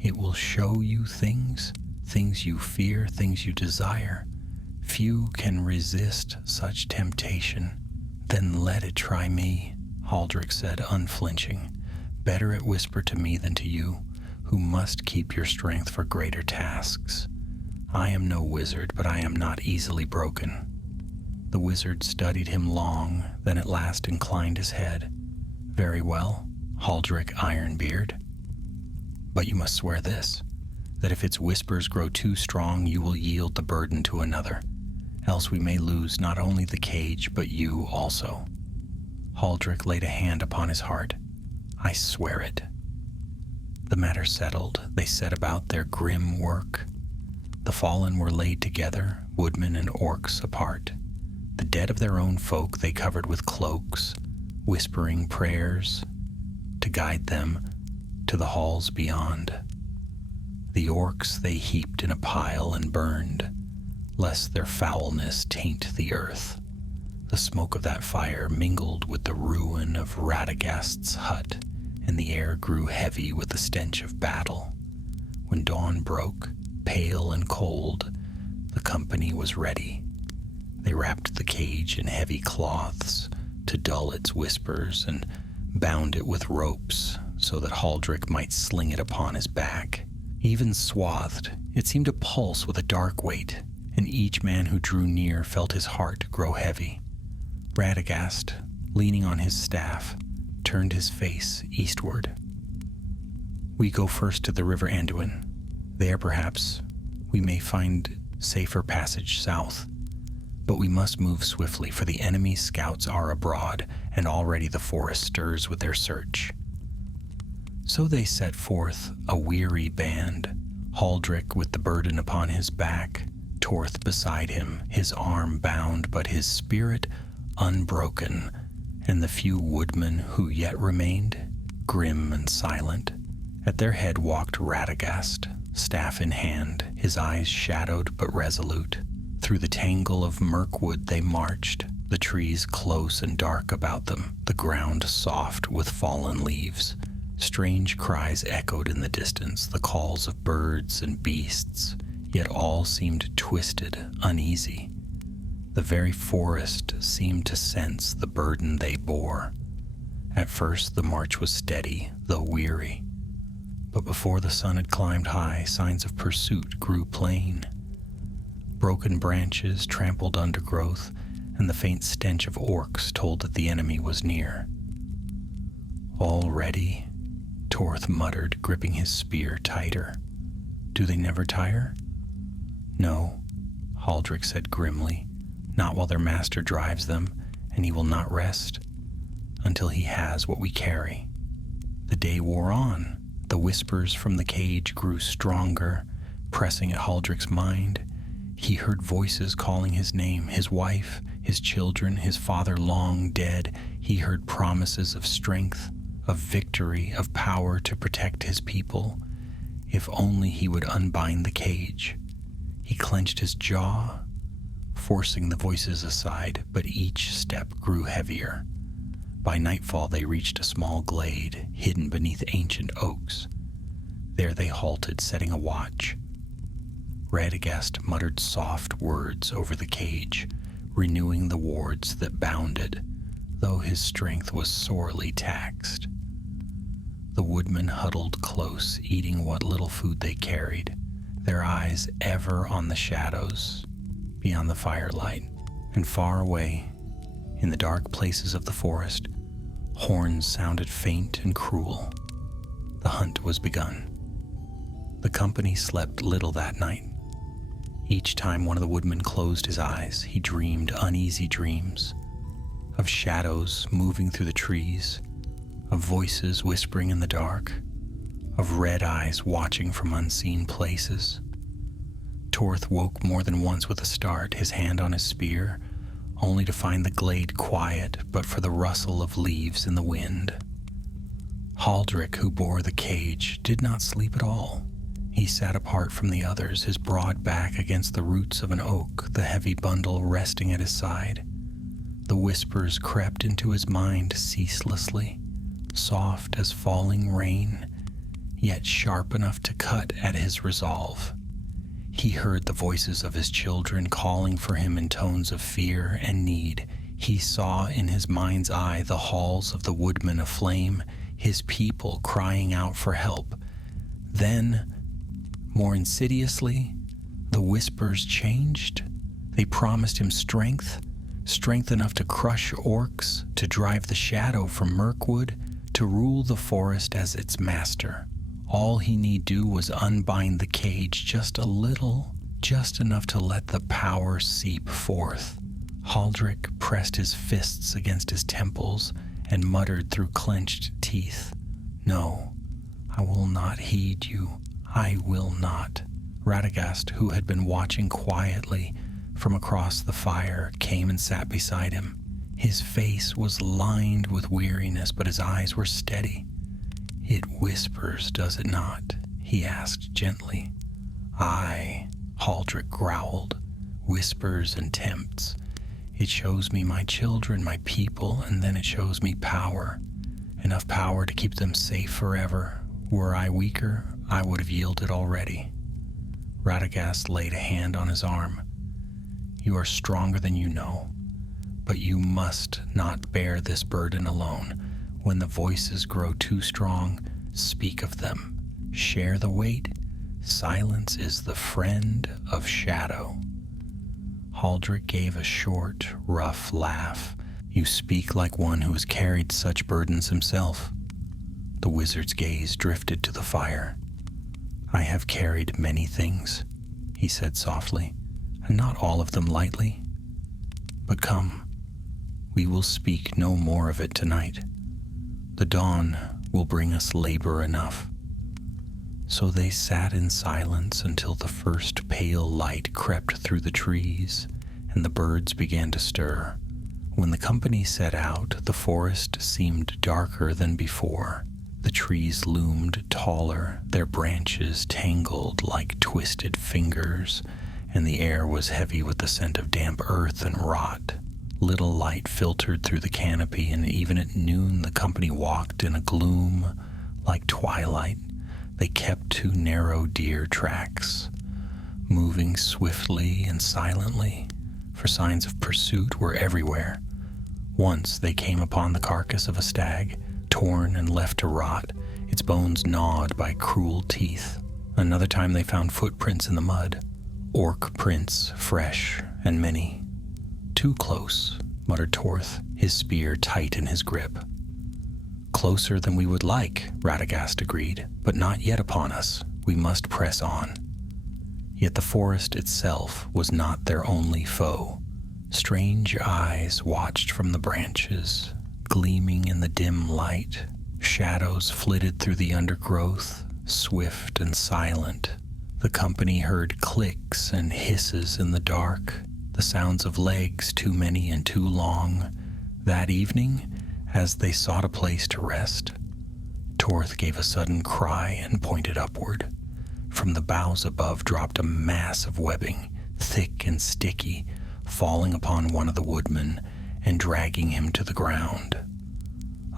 It will show you things you fear, things you desire. Few can resist such temptation. Then let it try me, Haldrick said, unflinching. Better it whisper to me than to you, who must keep your strength for greater tasks. I am no wizard, but I am not easily broken. The wizard studied him long, then at last inclined his head. Very well, Haldrick Ironbeard. But you must swear this, that if its whispers grow too strong, you will yield the burden to another. Else we may lose not only the cage, but you also. Haldrick laid a hand upon his heart. I swear it. The matter settled, they set about their grim work. The fallen were laid together, woodmen and orcs apart. The dead of their own folk they covered with cloaks, whispering prayers to guide them to the halls beyond. The orcs they heaped in a pile and burned, lest their foulness taint the earth. The smoke of that fire mingled with the ruin of Radagast's hut, and the air grew heavy with the stench of battle. When dawn broke, pale and cold, the company was ready. They wrapped the cage in heavy cloths to dull its whispers and bound it with ropes so that Haldrick might sling it upon his back. Even swathed, it seemed to pulse with a dark weight, and each man who drew near felt his heart grow heavy. Radagast, leaning on his staff, turned his face eastward. "We go first to the River Anduin. There, perhaps, we may find safer passage south. But we must move swiftly, for the enemy's scouts are abroad, and already the forest stirs with their search." So they set forth, a weary band, Haldric with the burden upon his back, Torth beside him, his arm bound but his spirit unbroken, and the few woodmen who yet remained, grim and silent. At their head walked Radagast, staff in hand, his eyes shadowed but resolute. Through the tangle of Mirkwood they marched, the trees close and dark about them, the ground soft with fallen leaves. Strange cries echoed in the distance, the calls of birds and beasts, yet all seemed twisted, uneasy. The very forest seemed to sense the burden they bore. At first the march was steady, though weary. But before the sun had climbed high, signs of pursuit grew plain. Broken branches, trampled undergrowth, and the faint stench of orcs told that the enemy was near. "Already?" Torth muttered, gripping his spear tighter. "Do they never tire?" "No," Haldric said grimly. "Not while their master drives them, and he will not rest until he has what we carry." The day wore on. The whispers from the cage grew stronger, pressing at Haldric's mind. He heard voices calling his name, his wife, his children, his father long dead. He heard promises of strength, of victory, of power to protect his people. If only he would unbind the cage. He clenched his jaw, forcing the voices aside, but each step grew heavier. By nightfall they reached a small glade, hidden beneath ancient oaks. There they halted, setting a watch. Radagast muttered soft words over the cage, renewing the wards that bound it, though his strength was sorely taxed. The woodmen huddled close, eating what little food they carried, their eyes ever on the shadows beyond the firelight. And far away, in the dark places of the forest, horns sounded faint and cruel. The hunt was begun. The company slept little that night. Each time one of the woodmen closed his eyes, he dreamed uneasy dreams of shadows moving through the trees, of voices whispering in the dark, of red eyes watching from unseen places. Torth woke more than once with a start, his hand on his spear, only to find the glade quiet but for the rustle of leaves in the wind. Haldric, who bore the cage, did not sleep at all. He sat apart from the others, his broad back against the roots of an oak, the heavy bundle resting at his side. The whispers crept into his mind ceaselessly, soft as falling rain, yet sharp enough to cut at his resolve. He heard the voices of his children calling for him in tones of fear and need. He saw in his mind's eye the halls of the woodmen aflame, his people crying out for help. Then, more insidiously, the whispers changed. They promised him strength enough to crush orcs, to drive the shadow from Mirkwood, to rule the forest as its master. All he need do was unbind the cage just a little, just enough to let the power seep forth. Haldric pressed his fists against his temples and muttered through clenched teeth, "No, I will not heed you. I will not." Radagast, who had been watching quietly from across the fire, came and sat beside him. His face was lined with weariness, but his eyes were steady. "It whispers, does it not?" he asked gently. "Aye," Haldric growled, "whispers and tempts. It shows me my children, my people, and then it shows me power. Enough power to keep them safe forever. Were I weaker, I would have yielded already." Radagast laid a hand on his arm. "You are stronger than you know, but you must not bear this burden alone. When the voices grow too strong, speak of them. Share the weight. Silence is the friend of shadow." Haldrick gave a short, rough laugh. You speak like one who has carried such burdens himself. The wizard's gaze drifted to the fire. I have carried many things, he said softly, and not all of them lightly. But come, we will speak no more of it tonight. The dawn will bring us labor enough. So they sat in silence until the first pale light crept through the trees and the birds began to stir. When the company set out, the forest seemed darker than before. The trees loomed taller, their branches tangled like twisted fingers, and the air was heavy with the scent of damp earth and rot. Little light filtered through the canopy, and even at noon the company walked in a gloom like twilight. They kept two narrow deer tracks, moving swiftly and silently, for signs of pursuit were everywhere. Once they came upon the carcass of a stag, torn and left to rot, its bones gnawed by cruel teeth. Another time they found footprints in the mud, orc prints, fresh and many. Too close, muttered Torth, his spear tight in his grip. Closer than we would like, Radagast agreed, but not yet upon us. We must press on. Yet the forest itself was not their only foe. Strange eyes watched from the branches, gleaming in the dim light. Shadows flitted through the undergrowth, swift and silent. The company heard clicks and hisses in the dark, the sounds of legs too many and too long. That evening, as they sought a place to rest, Torth gave a sudden cry and pointed upward. From the boughs above dropped a mass of webbing, thick and sticky, falling upon one of the woodmen and dragging him to the ground.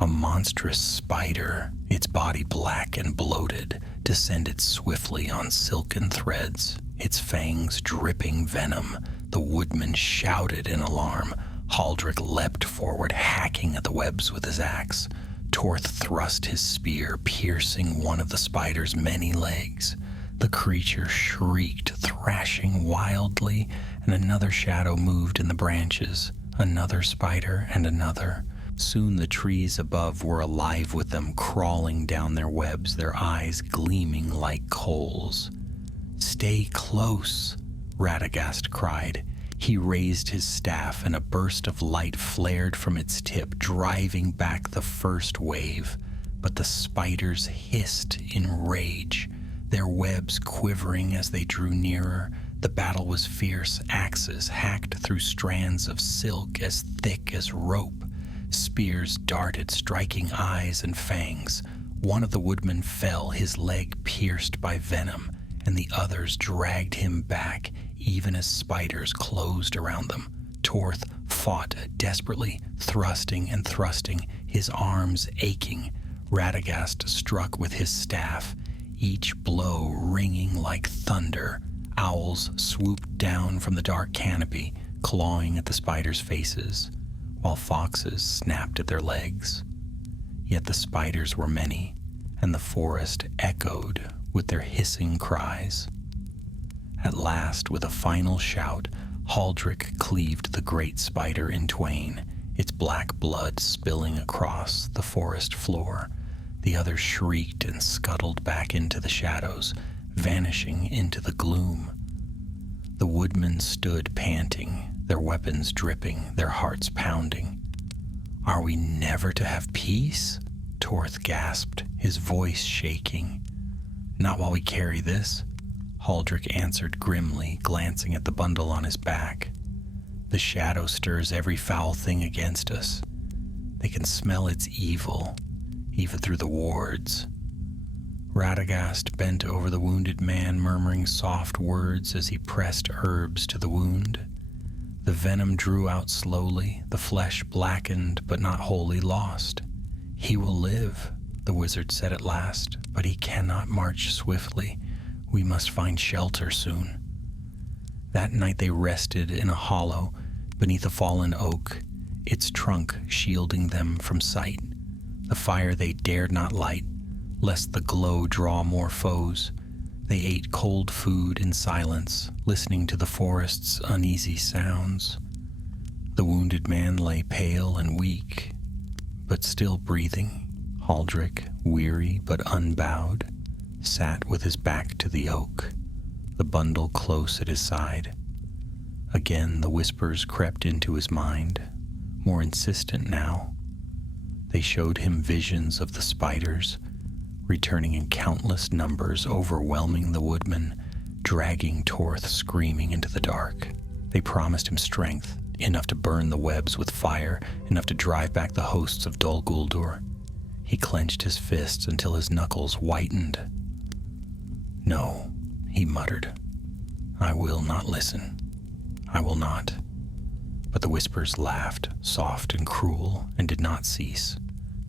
A monstrous spider, its body black and bloated, descended swiftly on silken threads, its fangs dripping venom. The woodman shouted in alarm. Haldrick leapt forward, hacking at the webs with his axe. Torth thrust his spear, piercing one of the spider's many legs. The creature shrieked, thrashing wildly, and another shadow moved in the branches, another spider and another. Soon the trees above were alive with them, crawling down their webs, their eyes gleaming like coals. "Stay close," Radagast cried. He raised his staff, and a burst of light flared from its tip, driving back the first wave. But the spiders hissed in rage, their webs quivering as they drew nearer. The battle was fierce. Axes hacked through strands of silk as thick as rope. Spears darted, striking eyes and fangs. One of the woodmen fell, his leg pierced by venom, and the others dragged him back, even as spiders closed around them. Torth fought desperately, thrusting and thrusting, his arms aching. Radagast struck with his staff, each blow ringing like thunder. Owls swooped down from the dark canopy, clawing at the spiders' faces, while foxes snapped at their legs. Yet the spiders were many, and the forest echoed with their hissing cries. At last, with a final shout, Haldrick cleaved the great spider in twain, its black blood spilling across the forest floor. The others shrieked and scuttled back into the shadows, vanishing into the gloom. The woodmen stood panting, their weapons dripping, their hearts pounding. "Are we never to have peace?" Torth gasped, his voice shaking. "Not while we carry this," Haldrick answered grimly, glancing at the bundle on his back. "The shadow stirs every foul thing against us. They can smell its evil, even through the wards." Radagast bent over the wounded man, murmuring soft words as he pressed herbs to the wound. The venom drew out slowly, the flesh blackened but not wholly lost. "He will live," the wizard said at last, "but he cannot march swiftly. We must find shelter soon." That night they rested in a hollow beneath a fallen oak, its trunk shielding them from sight. The fire they dared not light, lest the glow draw more foes. They ate cold food in silence, listening to the forest's uneasy sounds. The wounded man lay pale and weak, but still breathing. Haldrick, weary but unbowed, sat with his back to the oak, the bundle close at his side. Again the whispers crept into his mind, more insistent now. They showed him visions of the spiders, returning in countless numbers, overwhelming the woodman, dragging Torth screaming into the dark. They promised him strength, enough to burn the webs with fire, enough to drive back the hosts of Dol Guldur. He clenched his fists until his knuckles whitened. "No," he muttered. "I will not listen. I will not." But the whispers laughed, soft and cruel, and did not cease.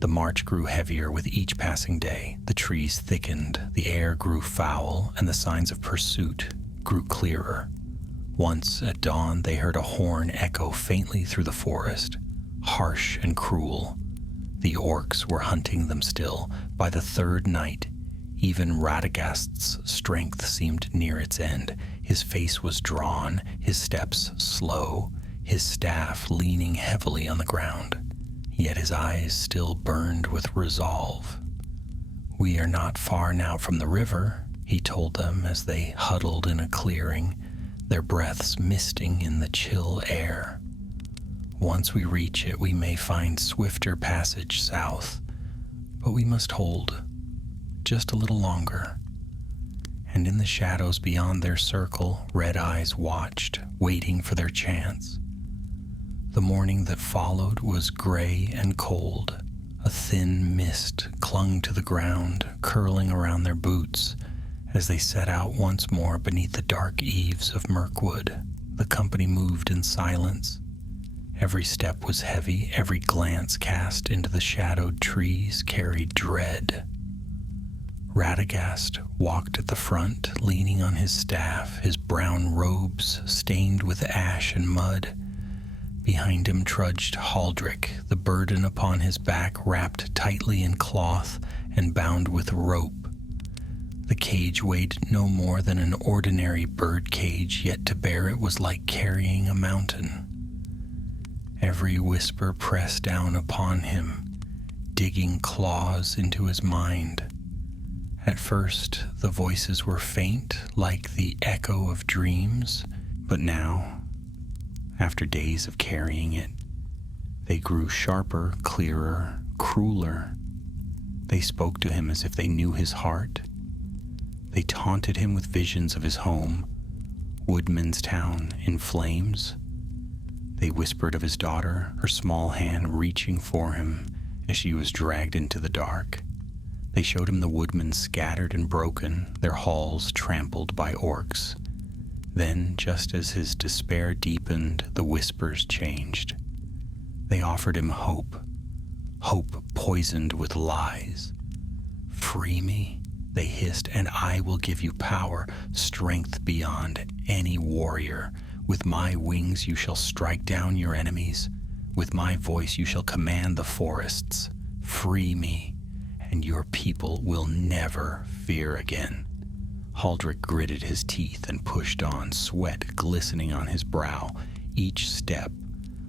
The march grew heavier with each passing day. The trees thickened, the air grew foul, and the signs of pursuit grew clearer. Once at dawn they heard a horn echo faintly through the forest, harsh and cruel. The orcs were hunting them still. By the third night, even Radagast's strength seemed near its end. His face was drawn, his steps slow, his staff leaning heavily on the ground. Yet his eyes still burned with resolve. "We are not far now from the river," he told them as they huddled in a clearing, their breaths misting in the chill air. "Once we reach it, we may find swifter passage south, but we must hold just a little longer." And in the shadows beyond their circle, red eyes watched, waiting for their chance. The morning that followed was gray and cold. A thin mist clung to the ground, curling around their boots as they set out once more beneath the dark eaves of Mirkwood. The company moved in silence. Every step was heavy, every glance cast into the shadowed trees carried dread. Radagast walked at the front, leaning on his staff, his brown robes stained with ash and mud. Behind him trudged Haldrick, the burden upon his back wrapped tightly in cloth and bound with rope. The cage weighed no more than an ordinary bird cage, yet to bear it was like carrying a mountain. Every whisper pressed down upon him, digging claws into his mind. At first, the voices were faint, like the echo of dreams, but now, after days of carrying it, they grew sharper, clearer, crueler. They spoke to him as if they knew his heart. They taunted him with visions of his home, Woodman's Town in flames. They whispered of his daughter, her small hand reaching for him as she was dragged into the dark. They showed him the woodmen scattered and broken, their halls trampled by orcs. Then, just as his despair deepened, the whispers changed. They offered him hope, hope poisoned with lies. "Free me," they hissed, "and I will give you power, strength beyond any warrior. With my wings you shall strike down your enemies. With my voice you shall command the forests. Free me, and your people will never fear again." Haldrick gritted his teeth and pushed on, sweat glistening on his brow. Each step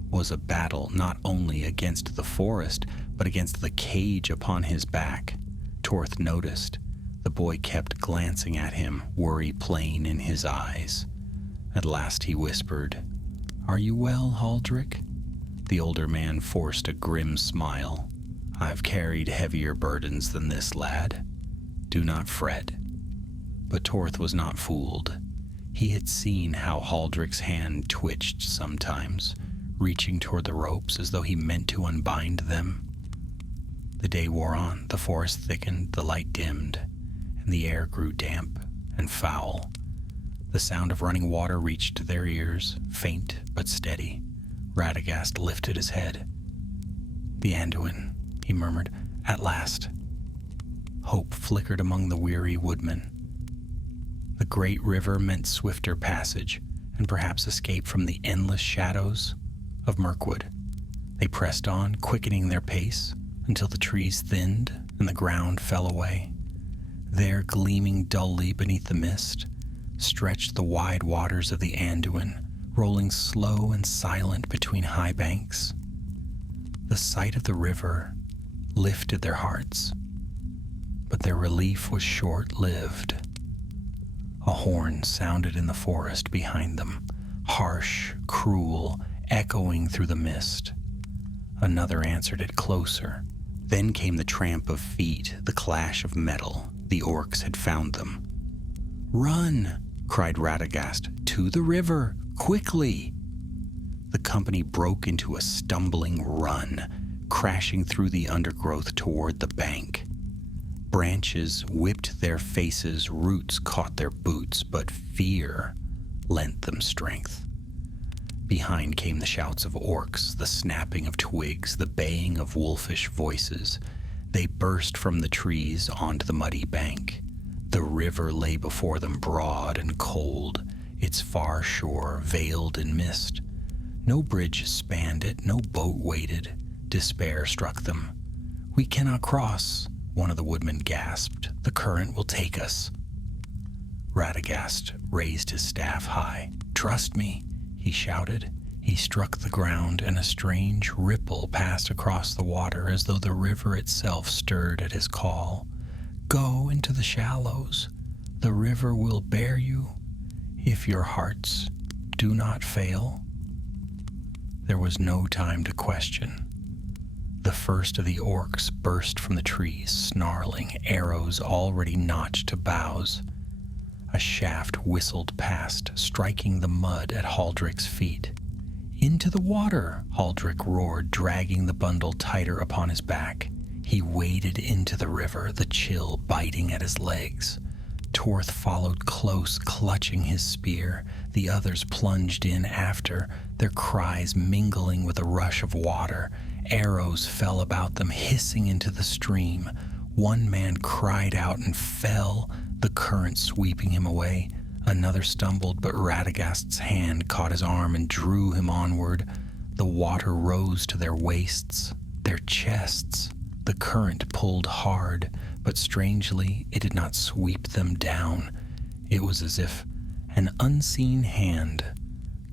was a battle not only against the forest, but against the cage upon his back. Torth noticed. The boy kept glancing at him, worry plain in his eyes. At last he whispered, "Are you well, Haldrick?" The older man forced a grim smile. "I've carried heavier burdens than this, lad. Do not fret." But Torth was not fooled. He had seen how Haldrick's hand twitched sometimes, reaching toward the ropes as though he meant to unbind them. The day wore on, the forest thickened, the light dimmed, and the air grew damp and foul. The sound of running water reached their ears, faint but steady. Radagast lifted his head. "The Anduin," he murmured, "at last." Hope flickered among the weary woodmen. The great river meant swifter passage, and perhaps escape from the endless shadows of Mirkwood. They pressed on, quickening their pace, until the trees thinned and the ground fell away. There, gleaming dully beneath the mist, stretched the wide waters of the Anduin, rolling slow and silent between high banks. The sight of the river lifted their hearts, but their relief was short-lived. A horn sounded in the forest behind them, harsh, cruel, echoing through the mist. Another answered it closer. Then came the tramp of feet, the clash of metal. The orcs had found them. "Run!" cried Radagast. "To the river! Quickly!" The company broke into a stumbling run, crashing through the undergrowth toward the bank. Branches whipped their faces, roots caught their boots, but fear lent them strength. Behind came the shouts of orcs, the snapping of twigs, the baying of wolfish voices. They burst from the trees onto the muddy bank. The river lay before them broad and cold, its far shore veiled in mist. No bridge spanned it, no boat waited. Despair struck them. "We cannot cross," one of the woodmen gasped. "The current will take us." Radagast raised his staff high. "Trust me," he shouted. He struck the ground, and a strange ripple passed across the water as though the river itself stirred at his call. "Go into the shallows. The river will bear you, if your hearts do not fail." There was no time to question. The first of the orcs burst from the trees, snarling, arrows already notched to boughs. A shaft whistled past, striking the mud at Haldric's feet. "Into the water!" Haldric roared, dragging the bundle tighter upon his back. He waded into the river, the chill biting at his legs. Torth followed close, clutching his spear. The others plunged in after, their cries mingling with a rush of water. Arrows fell about them, hissing into the stream. One man cried out and fell, the current sweeping him away. Another stumbled, but Radagast's hand caught his arm and drew him onward. The water rose to their waists, their chests. The current pulled hard, but strangely, it did not sweep them down. It was as if an unseen hand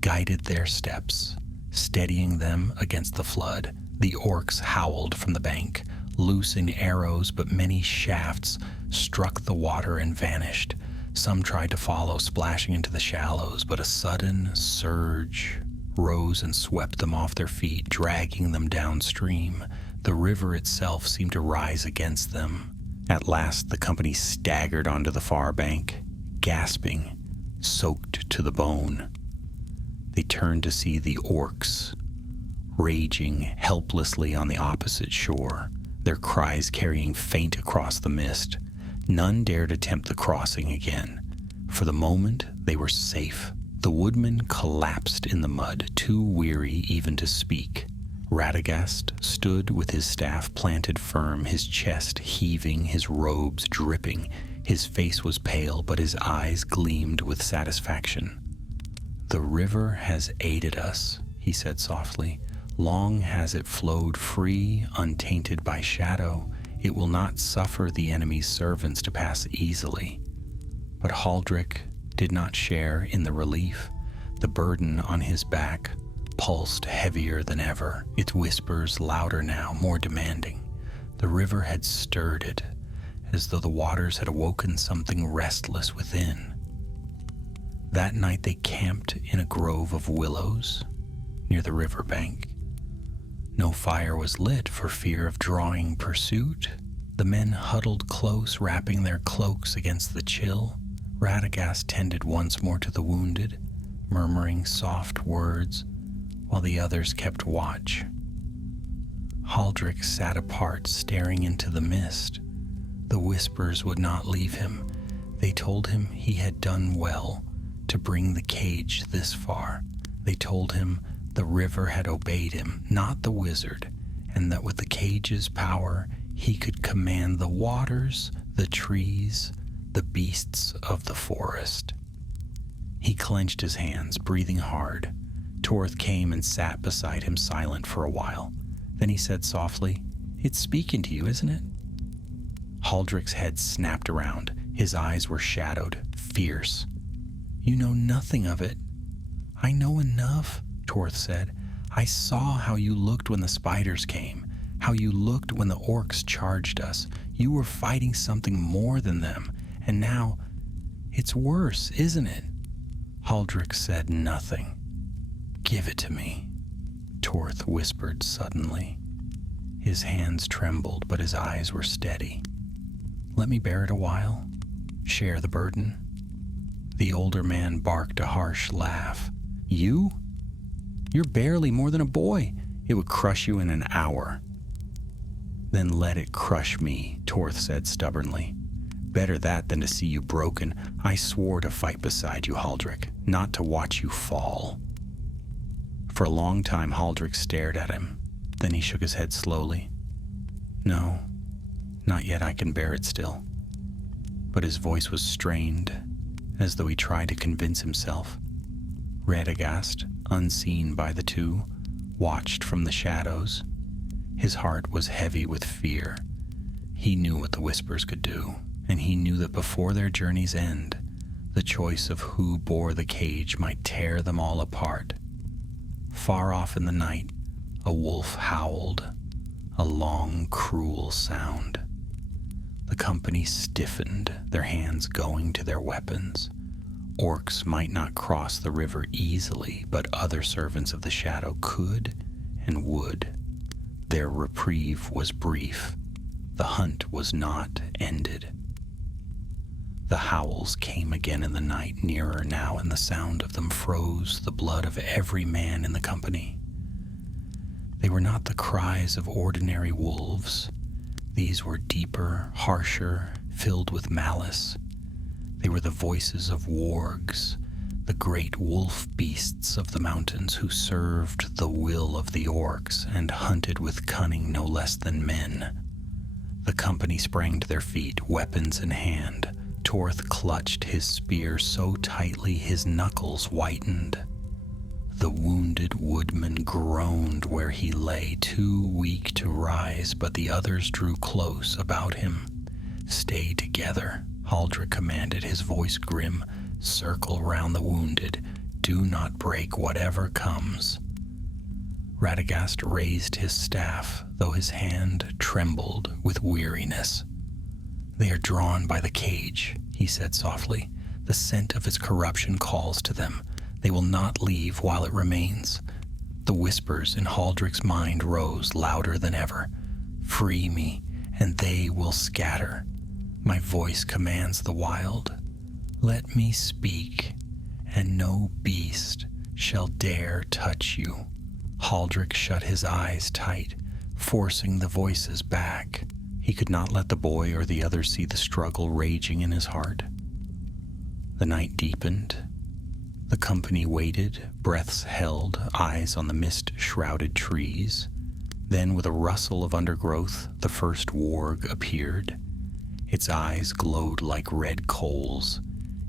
guided their steps, steadying them against the flood. The orcs howled from the bank, loosing arrows, but many shafts struck the water and vanished. Some tried to follow, splashing into the shallows, but a sudden surge rose and swept them off their feet, dragging them downstream. The river itself seemed to rise against them. At last, the company staggered onto the far bank, gasping, soaked to the bone. They turned to see the orcs, raging helplessly on the opposite shore, their cries carrying faint across the mist. None dared attempt the crossing again. For the moment, they were safe. The woodman collapsed in the mud, too weary even to speak. Radagast stood with his staff planted firm, his chest heaving, his robes dripping. His face was pale, but his eyes gleamed with satisfaction. "The river has aided us," he said softly. "Long has it flowed free, untainted by shadow. It will not suffer the enemy's servants to pass easily." But Haldric did not share in the relief. The burden on his back pulsed heavier than ever, its whispers louder now, more demanding. The river had stirred it, as though the waters had awoken something restless within. That night they camped in a grove of willows near the river bank. No fire was lit for fear of drawing pursuit. The men huddled close, wrapping their cloaks against the chill. Radagast tended once more to the wounded, murmuring soft words, while the others kept watch. Haldric sat apart, staring into the mist. The whispers would not leave him. They told him he had done well to bring the cage this far. They told him the river had obeyed him, not the wizard, and that with the cage's power he could command the waters, the trees, the beasts of the forest. He clenched his hands, breathing hard. Torth came and sat beside him, silent for a while. Then he said softly, "It's speaking to you, isn't it?" Haldric's head snapped around. His eyes were shadowed, fierce. "You know nothing of it." "I know enough," Torth said. "I saw how you looked when the spiders came, how you looked when the orcs charged us. You were fighting something more than them, and now it's worse, isn't it?" Haldric said nothing. "Give it to me," Torth whispered suddenly. His hands trembled, but his eyes were steady. "Let me bear it a while. Share the burden." The older man barked a harsh laugh. "You? You're barely more than a boy. It would crush you in an hour." "Then let it crush me," Torth said stubbornly. "Better that than to see you broken. I swore to fight beside you, Haldric, not to watch you fall." For a long time, Haldric stared at him. Then he shook his head slowly. "No, not yet. I can bear it still." But his voice was strained, as though he tried to convince himself. Radagast, unseen by the two, watched from the shadows. His heart was heavy with fear. He knew what the whispers could do, and he knew that before their journey's end, the choice of who bore the cage might tear them all apart. Far off in the night, a wolf howled, a long, cruel sound. The company stiffened, their hands going to their weapons. Orcs might not cross the river easily, but other servants of the shadow could and would. Their reprieve was brief. The hunt was not ended. The howls came again in the night, nearer now, and the sound of them froze the blood of every man in the company. They were not the cries of ordinary wolves. These were deeper, harsher, filled with malice. They were the voices of wargs, the great wolf beasts of the mountains who served the will of the orcs and hunted with cunning no less than men. The company sprang to their feet, weapons in hand. Torth clutched his spear so tightly his knuckles whitened. The wounded woodman groaned where he lay, too weak to rise, but the others drew close about him. "Stay together," Haldric commanded, his voice grim. "Circle round the wounded. Do not break whatever comes." Radagast raised his staff, though his hand trembled with weariness. "They are drawn by the cage," he said softly. "The scent of its corruption calls to them. They will not leave while it remains." The whispers in Haldric's mind rose louder than ever. "Free me, and they will scatter. My voice commands the wild. Let me speak, and no beast shall dare touch you." Haldric shut his eyes tight, forcing the voices back. He could not let the boy or the others see the struggle raging in his heart. The night deepened. The company waited, breaths held, eyes on the mist-shrouded trees. Then, with a rustle of undergrowth, the first warg appeared. Its eyes glowed like red coals,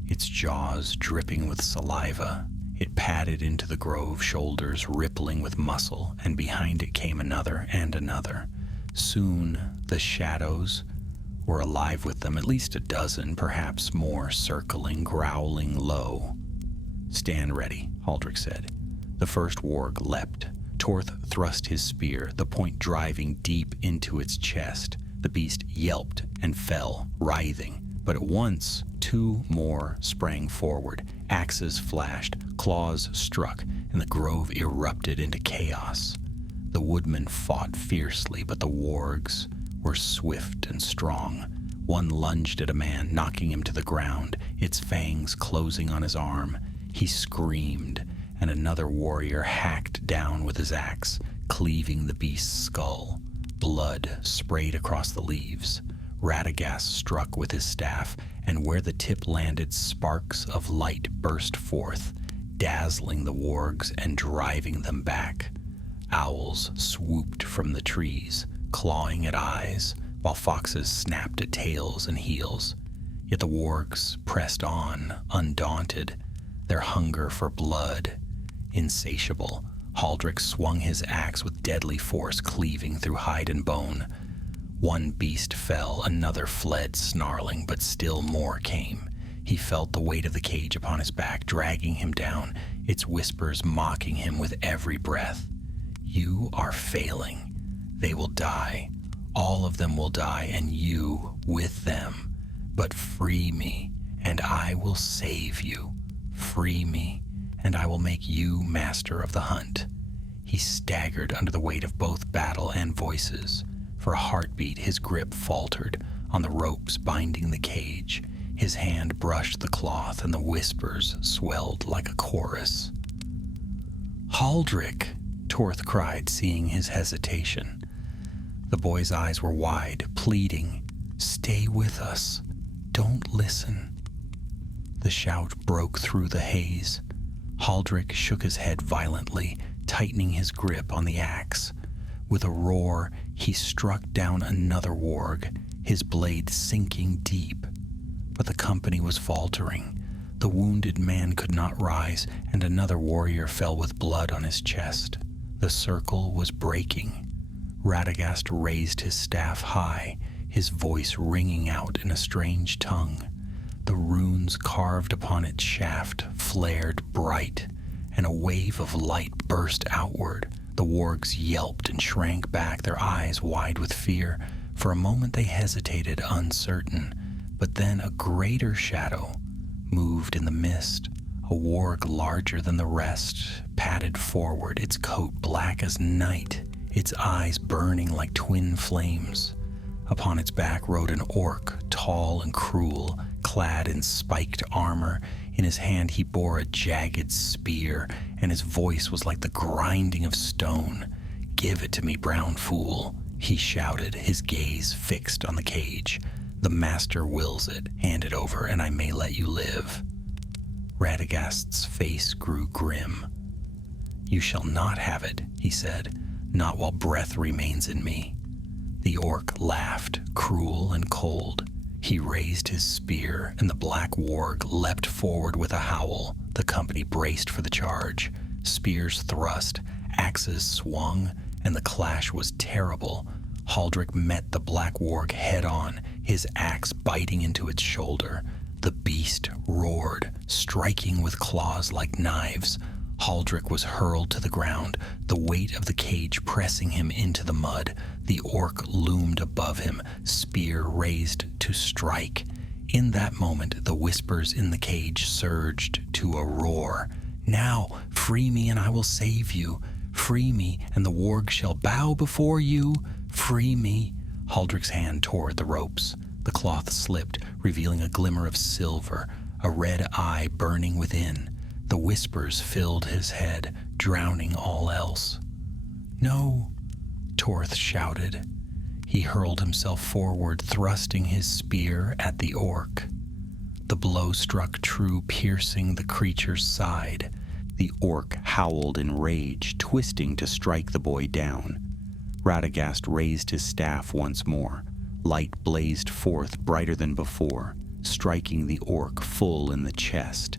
its jaws dripping with saliva. It padded into the grove, shoulders rippling with muscle, and behind it came another and another. Soon the shadows were alive with them, at least a dozen, perhaps more, circling, growling low. "Stand ready," Haldric said. The first warg leapt. Torth thrust his spear, the point driving deep into its chest. The beast yelped and fell, writhing, but at once two more sprang forward. Axes flashed, claws struck, and the grove erupted into chaos. The woodmen fought fiercely, but the wargs were swift and strong. One lunged at a man, knocking him to the ground, its fangs closing on his arm. He screamed, and another warrior hacked down with his axe, cleaving the beast's skull. Blood sprayed across the leaves. Radagast struck with his staff, and where the tip landed, sparks of light burst forth, dazzling the wargs and driving them back. Owls swooped from the trees, clawing at eyes, while foxes snapped at tails and heels. Yet the wargs pressed on, undaunted, their hunger for blood insatiable. Haldric swung his axe with deadly force, cleaving through hide and bone. One beast fell, another fled snarling, but still more came. He felt the weight of the cage upon his back, dragging him down, its whispers mocking him with every breath. You are failing. They will die. All of them will die, and you with them. But free me, and I will save you. Free me, and I will make you master of the hunt. He staggered under the weight of both battle and voices. For a heartbeat, his grip faltered on the ropes binding the cage. His hand brushed the cloth, and the whispers swelled like a chorus. "Haldrick," Torth cried, seeing his hesitation. The boy's eyes were wide, pleading, "Stay with us. Don't listen." The shout broke through the haze. Haldrick shook his head violently, tightening his grip on the axe. With a roar, he struck down another warg, his blade sinking deep. But the company was faltering. The wounded man could not rise, and another warrior fell with blood on his chest. The circle was breaking. Radagast raised his staff high, his voice ringing out in a strange tongue. The runes carved upon its shaft flared bright, and a wave of light burst outward. The wargs yelped and shrank back, their eyes wide with fear. For a moment they hesitated, uncertain, but then a greater shadow moved in the mist. A warg larger than the rest padded forward, its coat black as night, its eyes burning like twin flames. Upon its back rode an orc, tall and cruel, clad in spiked armor. In his hand he bore a jagged spear, and his voice was like the grinding of stone. "Give it to me, brown fool," he shouted, his gaze fixed on the cage. "The master wills it. Hand it over, and I may let you live." Radagast's face grew grim. "You shall not have it," he said, "not while breath remains in me." The orc laughed, cruel and cold. He raised his spear, and the black warg leapt forward with a howl. The company braced for the charge. Spears thrust, axes swung, and the clash was terrible. Haldrick met the black warg head-on, his axe biting into its shoulder. The beast roared, striking with claws like knives. Haldrick was hurled to the ground, the weight of the cage pressing him into the mud. The orc loomed above him, spear raised to strike. In that moment, the whispers in the cage surged to a roar. "Now, free me and I will save you. Free me and the warg shall bow before you. Free me." Haldrick's hand tore at the ropes. The cloth slipped, revealing a glimmer of silver, a red eye burning within. The whispers filled his head, drowning all else. "No," Torth shouted. He hurled himself forward, thrusting his spear at the orc. The blow struck true, piercing the creature's side. The orc howled in rage, twisting to strike the boy down. Radagast raised his staff once more. Light blazed forth brighter than before, striking the orc full in the chest.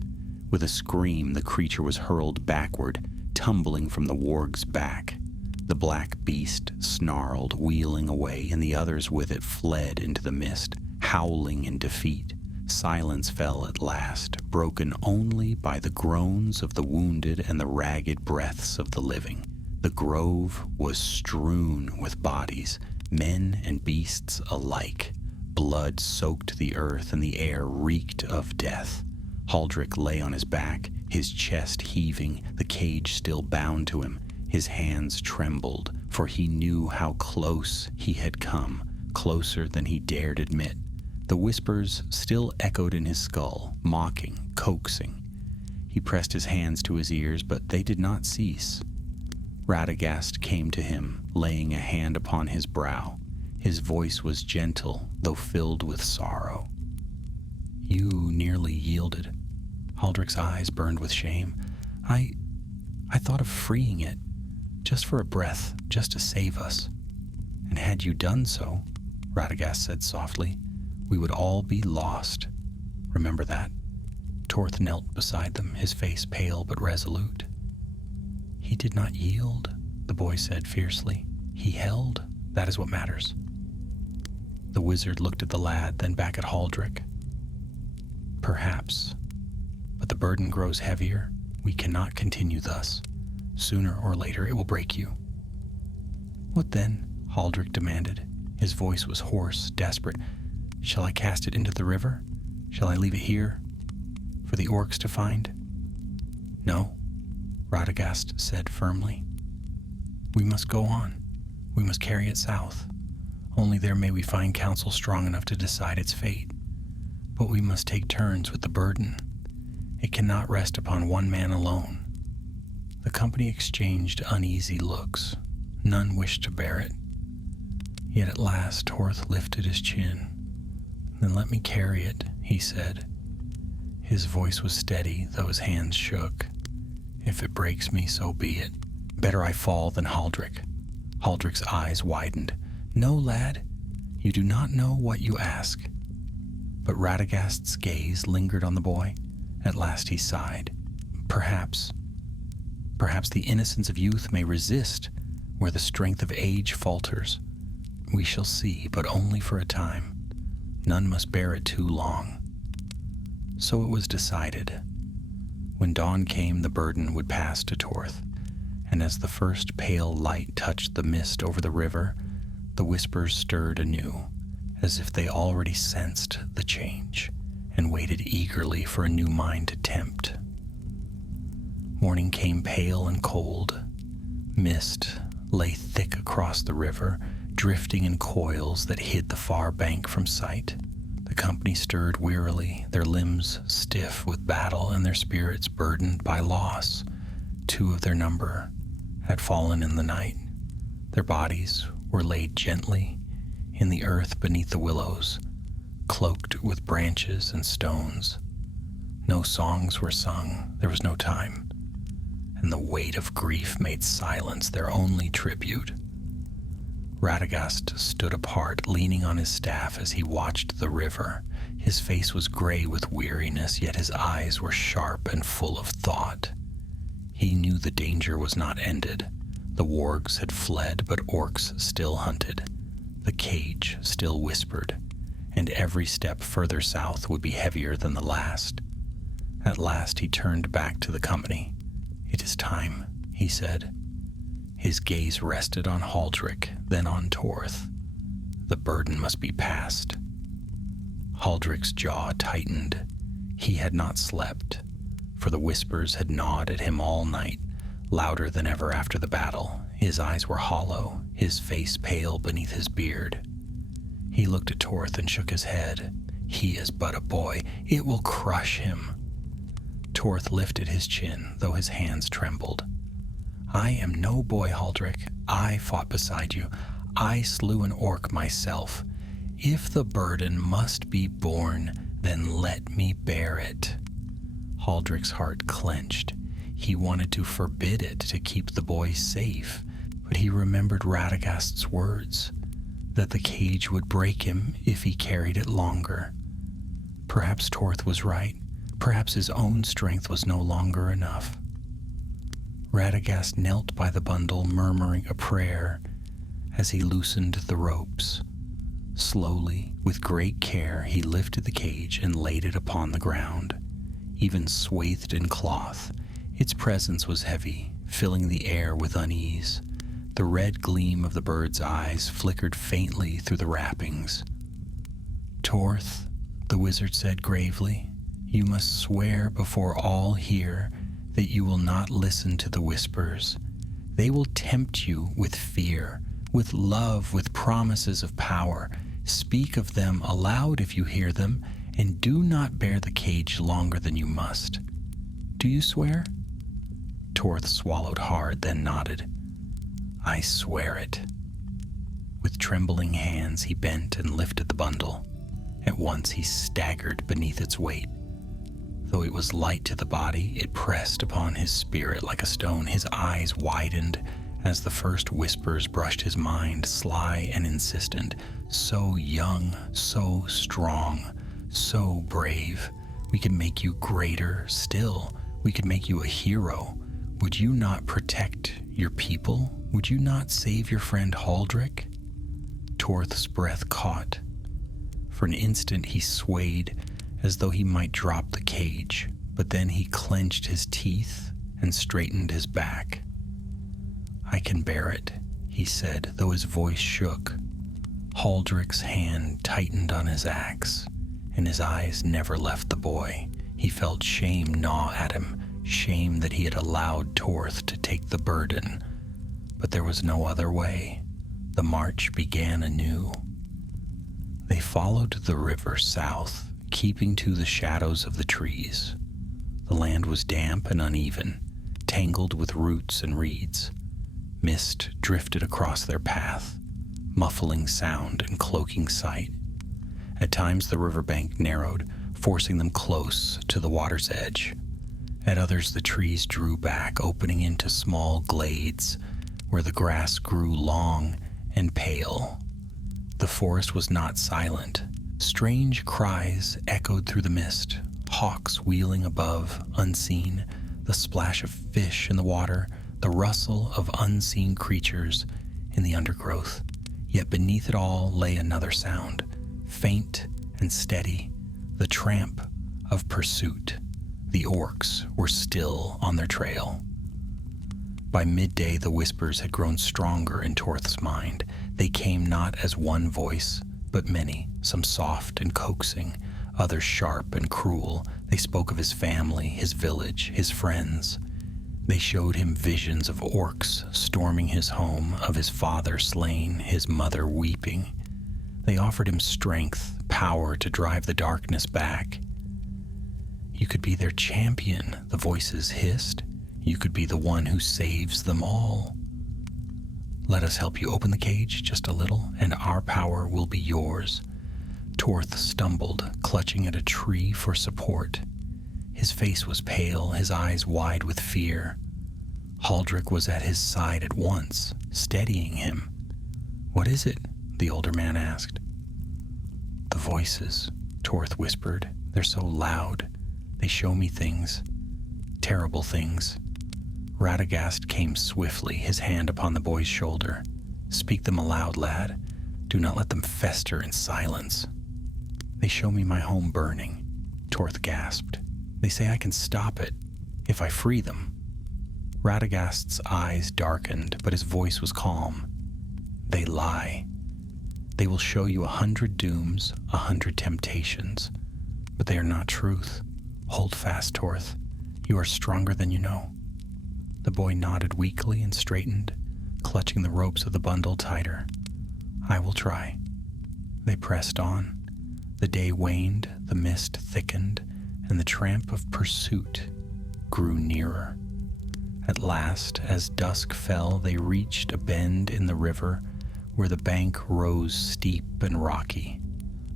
With a scream, the creature was hurled backward, tumbling from the warg's back. The black beast snarled, wheeling away, and the others with it fled into the mist, howling in defeat. Silence fell at last, broken only by the groans of the wounded and the ragged breaths of the living. The grove was strewn with bodies, men and beasts alike. Blood soaked the earth, and the air reeked of death. Haldrick lay on his back, his chest heaving, the cage still bound to him. His hands trembled, for he knew how close he had come, closer than he dared admit. The whispers still echoed in his skull, mocking, coaxing. He pressed his hands to his ears, but they did not cease. Radagast came to him, laying a hand upon his brow. His voice was gentle, though filled with sorrow. "You nearly yielded." Haldrick's eyes burned with shame. I thought of freeing it, just for a breath, just to save us. And had you done so," Radagast said softly, "we would all be lost. Remember that." Torth knelt beside them, his face pale but resolute. "He did not yield," the boy said fiercely. "He held. That is what matters." The wizard looked at the lad, then back at Haldrick. Perhaps, but the burden grows heavier. We cannot continue thus. Sooner or later it will break you. What then? Haldrick demanded. His voice was hoarse, desperate. Shall I cast it into the river? Shall I leave it here for the orcs to find? No, Radagast said firmly. We must go on. We must carry it south. Only there may we find counsel strong enough to decide its fate. But we must take turns with the burden. It cannot rest upon one man alone. The company exchanged uneasy looks. None wished to bear it. Yet at last Torth lifted his chin. Then let me carry it, he said. His voice was steady, though his hands shook. If it breaks me, so be it. Better I fall than Haldrick. Haldrick's eyes widened. No, lad, you do not know what you ask. But Radagast's gaze lingered on the boy. At last he sighed. Perhaps the innocence of youth may resist where the strength of age falters. We shall see, but only for a time. None must bear it too long. So it was decided. When dawn came, the burden would pass to Torth, and as the first pale light touched the mist over the river, the whispers stirred anew, as if they already sensed the change and waited eagerly for a new mind to tempt. Morning came pale and cold. Mist lay thick across the river, drifting in coils that hid the far bank from sight. The company stirred wearily, their limbs stiff with battle and their spirits burdened by loss. 2 of their number had fallen in the night. Their bodies were laid gently in the earth beneath the willows, cloaked with branches and stones. No songs were sung, there was no time, and the weight of grief made silence their only tribute. Radagast stood apart, leaning on his staff as he watched the river. His face was gray with weariness, yet his eyes were sharp and full of thought. He knew the danger was not ended. The wargs had fled, but orcs still hunted. The cage still whispered, and every step further south would be heavier than the last. At last he turned back to the company. It is time, he said. His gaze rested on Haldrick, then on Torth. The burden must be passed. Haldrick's jaw tightened. He had not slept, for the whispers had gnawed at him all night, louder than ever after the battle. His eyes were hollow, his face pale beneath his beard. He looked at Torth and shook his head. He is but a boy. It will crush him. Torth lifted his chin, though his hands trembled. I am no boy, Haldrick. I fought beside you. I slew an orc myself. If the burden must be borne, then let me bear it. Haldrick's heart clenched. He wanted to forbid it to keep the boy safe, but he remembered Radagast's words, that the cage would break him if he carried it longer. Perhaps Torth was right. Perhaps his own strength was no longer enough. Radagast knelt by the bundle, murmuring a prayer as he loosened the ropes. Slowly, with great care, he lifted the cage and laid it upon the ground. Even swathed in cloth, its presence was heavy, filling the air with unease. The red gleam of the bird's eyes flickered faintly through the wrappings. Torth, the wizard said gravely, you must swear before all here that you will not listen to the whispers. They will tempt you with fear, with love, with promises of power. Speak of them aloud if you hear them, and do not bear the cage longer than you must. Do you swear? Torth swallowed hard, then nodded. I swear it. With trembling hands, he bent and lifted the bundle. At once he staggered beneath its weight. Though it was light to the body, it pressed upon his spirit like a stone. His eyes widened as the first whispers brushed his mind, sly and insistent. So young, so strong, so brave. We could make you greater still. We could make you a hero. Would you not protect your people? Would you not save your friend Haldrick? Torth's breath caught. For an instant he swayed as though he might drop the cage, but then he clenched his teeth and straightened his back. "I can bear it," he said, though his voice shook. Haldrick's hand tightened on his axe, and his eyes never left the boy. He felt shame gnaw at him, shame that he had allowed Torth to take the burden. But there was no other way. The march began anew. They followed the river south, keeping to the shadows of the trees. The land was damp and uneven, tangled with roots and reeds. Mist drifted across their path, muffling sound and cloaking sight. At times the riverbank narrowed, forcing them close to the water's edge. At others the trees drew back, opening into small glades where the grass grew long and pale. The forest was not silent. Strange cries echoed through the mist, hawks wheeling above, unseen, the splash of fish in the water, the rustle of unseen creatures in the undergrowth. Yet beneath it all lay another sound, faint and steady, the tramp of pursuit. The orcs were still on their trail. By midday, the whispers had grown stronger in Torth's mind. They came not as one voice, but many, some soft and coaxing, others sharp and cruel. They spoke of his family, his village, his friends. They showed him visions of orcs storming his home, of his father slain, his mother weeping. They offered him strength, power to drive the darkness back. "You could be their champion," the voices hissed. "You could be the one who saves them all. Let us help you open the cage just a little, and our power will be yours." Torth stumbled, clutching at a tree for support. His face was pale, his eyes wide with fear. Haldrick was at his side at once, steadying him. "What is it?" the older man asked. "The voices," Torth whispered. "They're so loud. They show me things, terrible things." Radagast came swiftly, his hand upon the boy's shoulder. "Speak them aloud, lad. Do not let them fester in silence." "They show me my home burning," Torth gasped. "They say I can stop it if I free them." Radagast's eyes darkened, but his voice was calm. "They lie. They will show you 100 dooms, 100 temptations, but they are not truth. Hold fast, Torth. You are stronger than you know." The boy nodded weakly and straightened, clutching the ropes of the bundle tighter. "I will try." They pressed on. The day waned, the mist thickened, and the tramp of pursuit grew nearer. At last, as dusk fell, they reached a bend in the river where the bank rose steep and rocky.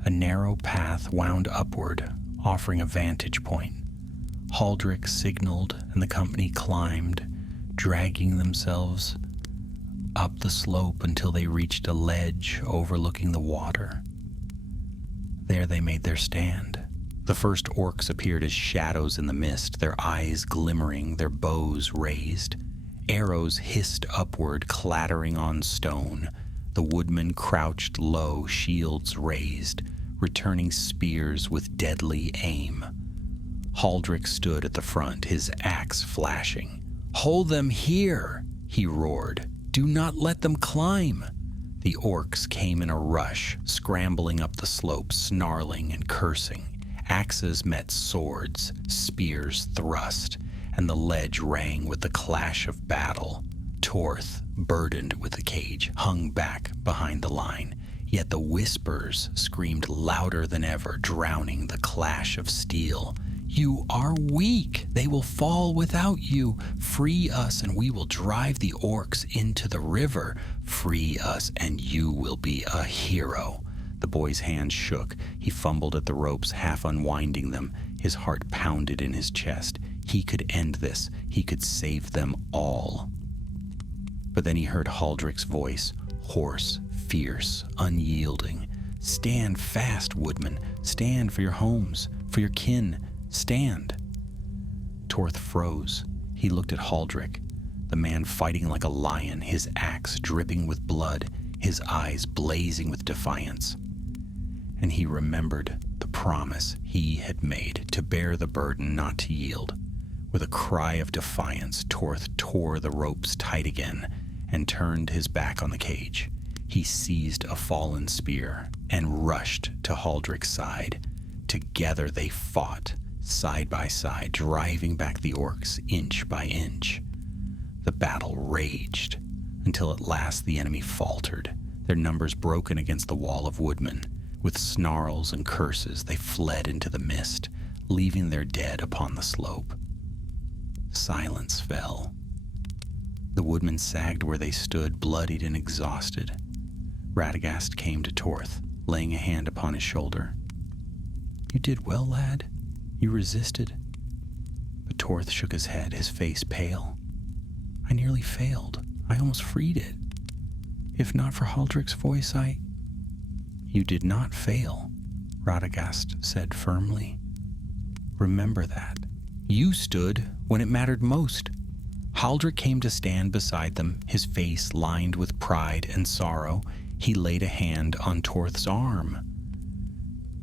A narrow path wound upward, offering a vantage point. Haldrick signaled, and the company climbed, dragging themselves up the slope until they reached a ledge overlooking the water. There they made their stand. The first orcs appeared as shadows in the mist, their eyes glimmering, their bows raised. Arrows hissed upward, clattering on stone. The woodmen crouched low, shields raised, returning spears with deadly aim. Haldrick stood at the front, his axe flashing. "Hold them here," he roared. "Do not let them climb." The orcs came in a rush, scrambling up the slope, snarling and cursing. Axes met swords, spears thrust, and the ledge rang with the clash of battle. Torth, burdened with the cage, hung back behind the line. Yet the whispers screamed louder than ever, drowning the clash of steel. "You are weak. They will fall without you. Free us, and we will drive the orcs into the river. Free us, and you will be a hero." The boy's hand shook. He fumbled at the ropes, half unwinding them. His heart pounded in his chest. He could end this. He could save them all. But then he heard Haldrick's voice, hoarse, fierce, unyielding. "Stand fast, woodman. Stand for your homes, for your kin. Stand." Torth froze. He looked at Haldrick, the man fighting like a lion, his axe dripping with blood, his eyes blazing with defiance. and he remembered the promise he had made to bear the burden, not to yield. With a cry of defiance, Torth tore the ropes tight again and turned his back on the cage. He seized a fallen spear and rushed to Haldric's side. Together they fought, side by side, driving back the orcs inch by inch. The battle raged until at last the enemy faltered, their numbers broken against the wall of woodmen. With snarls and curses, they fled into the mist, leaving their dead upon the slope. Silence fell. The woodmen sagged where they stood, bloodied and exhausted. Radagast came to Torth, laying a hand upon his shoulder. "You did well, lad. You resisted." But Torth shook his head, his face pale. "I nearly failed. I almost freed it. If not for Haldric's voice, "You did not fail," Radagast said firmly. "Remember that. You stood when it mattered most." Haldric came to stand beside them, his face lined with pride and sorrow. He laid a hand on Torth's arm.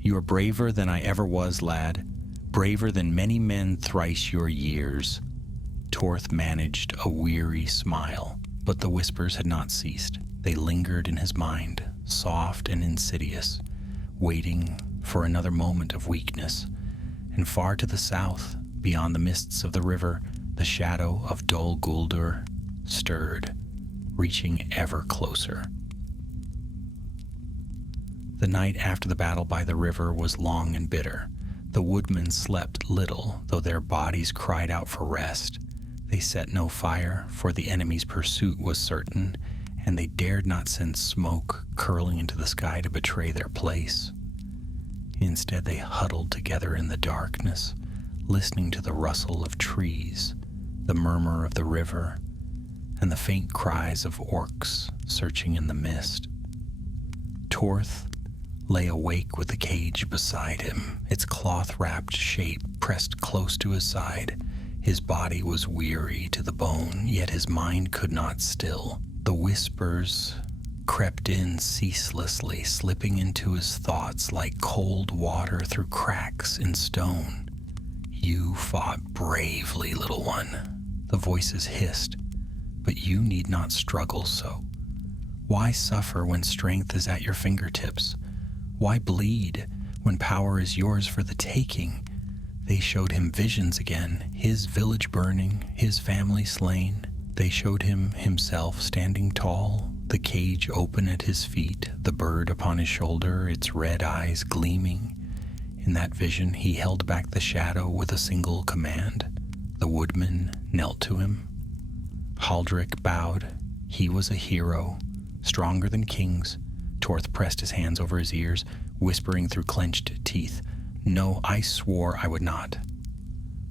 "You are braver than I ever was, lad. Braver than many men thrice your years." Torth managed a weary smile, but the whispers had not ceased. They lingered in his mind, soft and insidious, waiting for another moment of weakness. And far to the south, beyond the mists of the river, the shadow of Dol Guldur stirred, reaching ever closer. The night after the battle by the river was long and bitter. The woodmen slept little, though their bodies cried out for rest. They set no fire, for the enemy's pursuit was certain, and they dared not send smoke curling into the sky to betray their place. Instead, they huddled together in the darkness, listening to the rustle of trees, the murmur of the river, and the faint cries of orcs searching in the mist. Torth lay awake with the cage beside him, its cloth-wrapped shape pressed close to his side. His body was weary to the bone, yet his mind could not still. The whispers crept in ceaselessly, slipping into his thoughts like cold water through cracks in stone. "You fought bravely, little one," the voices hissed, "but you need not struggle so. Why suffer when strength is at your fingertips? Why bleed when power is yours for the taking?" They showed him visions again, his village burning, his family slain. They showed him himself standing tall, the cage open at his feet, the bird upon his shoulder, its red eyes gleaming. In that vision, he held back the shadow with a single command. The woodman knelt to him. Haldric bowed. He was a hero, stronger than kings. Torth pressed his hands over his ears, whispering through clenched teeth, "No, I swore I would not."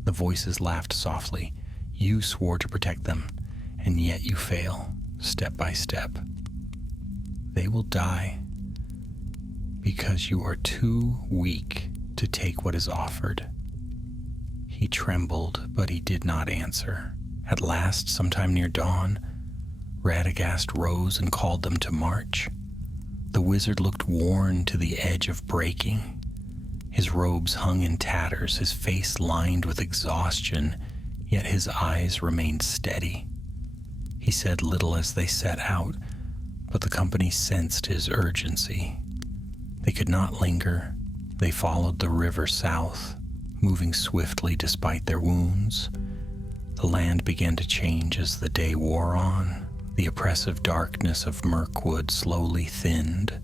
The voices laughed softly. "You swore to protect them, and yet you fail, step by step. They will die because you are too weak to take what is offered." He trembled, but he did not answer. At last, sometime near dawn, Radagast rose and called them to march. The wizard looked worn to the edge of breaking. His robes hung in tatters, his face lined with exhaustion, yet his eyes remained steady. He said little as they set out, but the company sensed his urgency. They could not linger. They followed the river south, moving swiftly despite their wounds. The land began to change as the day wore on. The oppressive darkness of Mirkwood slowly thinned.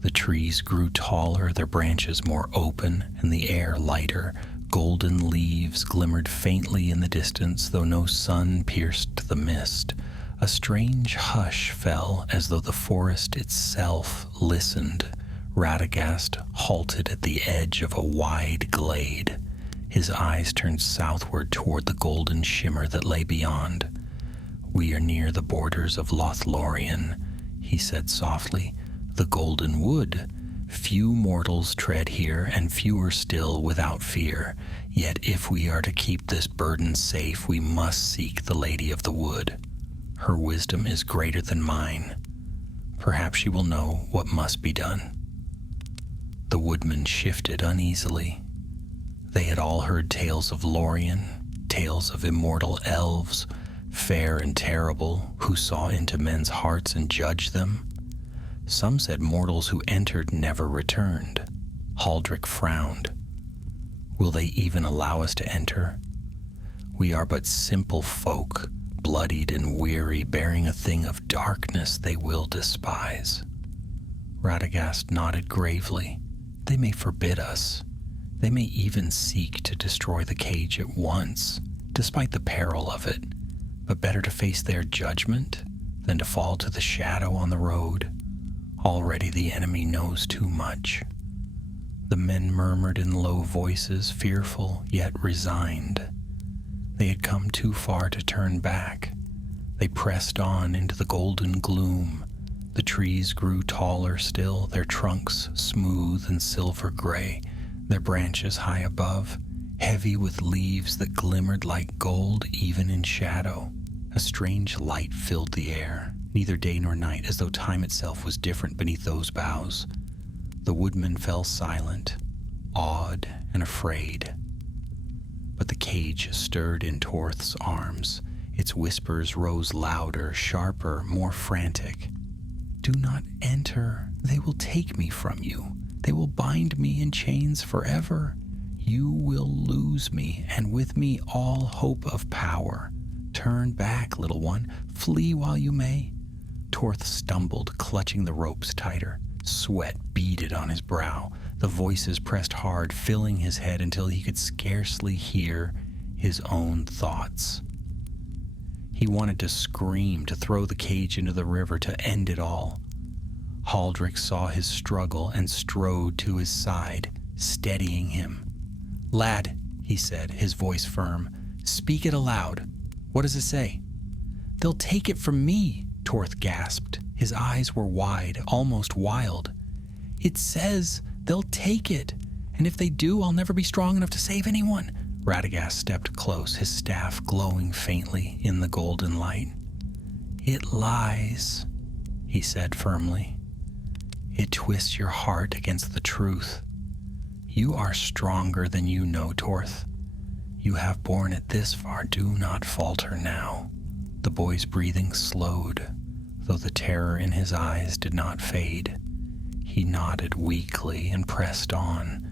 The trees grew taller, their branches more open, and the air lighter. Golden leaves glimmered faintly in the distance, though no sun pierced the mist. A strange hush fell, as though the forest itself listened. Radagast halted at the edge of a wide glade. His eyes turned southward toward the golden shimmer that lay beyond. "We are near the borders of Lothlorien," he said softly. "The Golden Wood. Few mortals tread here, and fewer still without fear. Yet if we are to keep this burden safe, we must seek the Lady of the Wood. Her wisdom is greater than mine. Perhaps she will know what must be done." The woodmen shifted uneasily. They had all heard tales of Lorien, tales of immortal elves, fair and terrible, who saw into men's hearts and judged them. Some said mortals who entered never returned. Haldrick frowned. Will they even allow us to enter? We are but simple folk, bloodied and weary, bearing a thing of darkness they will despise. Radagast nodded gravely. They may forbid us. They may even seek to destroy the cage at once, despite the peril of it. But better to face their judgment than to fall to the shadow on the road. Already the enemy knows too much. The men murmured in low voices, fearful yet resigned. They had come too far to turn back. They pressed on into the golden gloom. The trees grew taller still, their trunks smooth and silver gray, their branches high above, heavy with leaves that glimmered like gold even in shadow. A strange light filled the air, neither day nor night, as though time itself was different beneath those boughs. The woodmen fell silent, awed and afraid. But the cage stirred in Torth's arms. Its whispers rose louder, sharper, more frantic. Do not enter. They will take me from you. They will bind me in chains forever. You will lose me, and with me all hope of power. Turn back, little one. Flee while you may. Torth stumbled, clutching the ropes tighter. Sweat beaded on his brow. The voices pressed hard, filling his head until he could scarcely hear his own thoughts. He wanted to scream, to throw the cage into the river, to end it all. Haldrick saw his struggle and strode to his side, steadying him. Lad, he said, his voice firm, speak it aloud. What does it say? They'll take it from me, Torth gasped. His eyes were wide, almost wild. It says they'll take it, and if they do, I'll never be strong enough to save anyone. Radagast stepped close, his staff glowing faintly in the golden light. It lies, he said firmly. It twists your heart against the truth. You are stronger than you know, Torth. You have borne it this far. Do not falter now. The boy's breathing slowed, though the terror in his eyes did not fade. He nodded weakly and pressed on.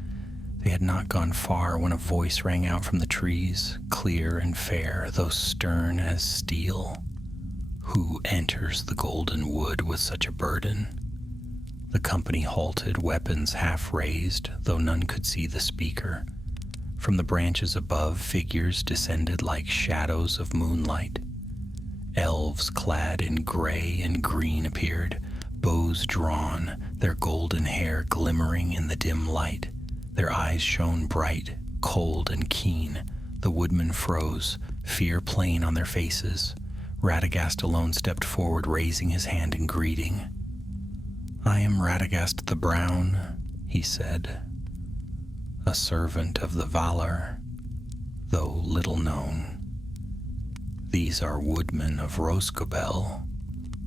They had not gone far when a voice rang out from the trees, clear and fair, though stern as steel. Who enters the golden wood with such a burden? The company halted, weapons half raised, though none could see the speaker. From the branches above, figures descended like shadows of moonlight. Elves clad in gray and green appeared, bows drawn, their golden hair glimmering in the dim light. Their eyes shone bright, cold and keen. The woodmen froze, fear plain on their faces. Radagast alone stepped forward, raising his hand in greeting. I am Radagast the Brown, he said, a servant of the Valar, though little known. These are woodmen of Roscobel,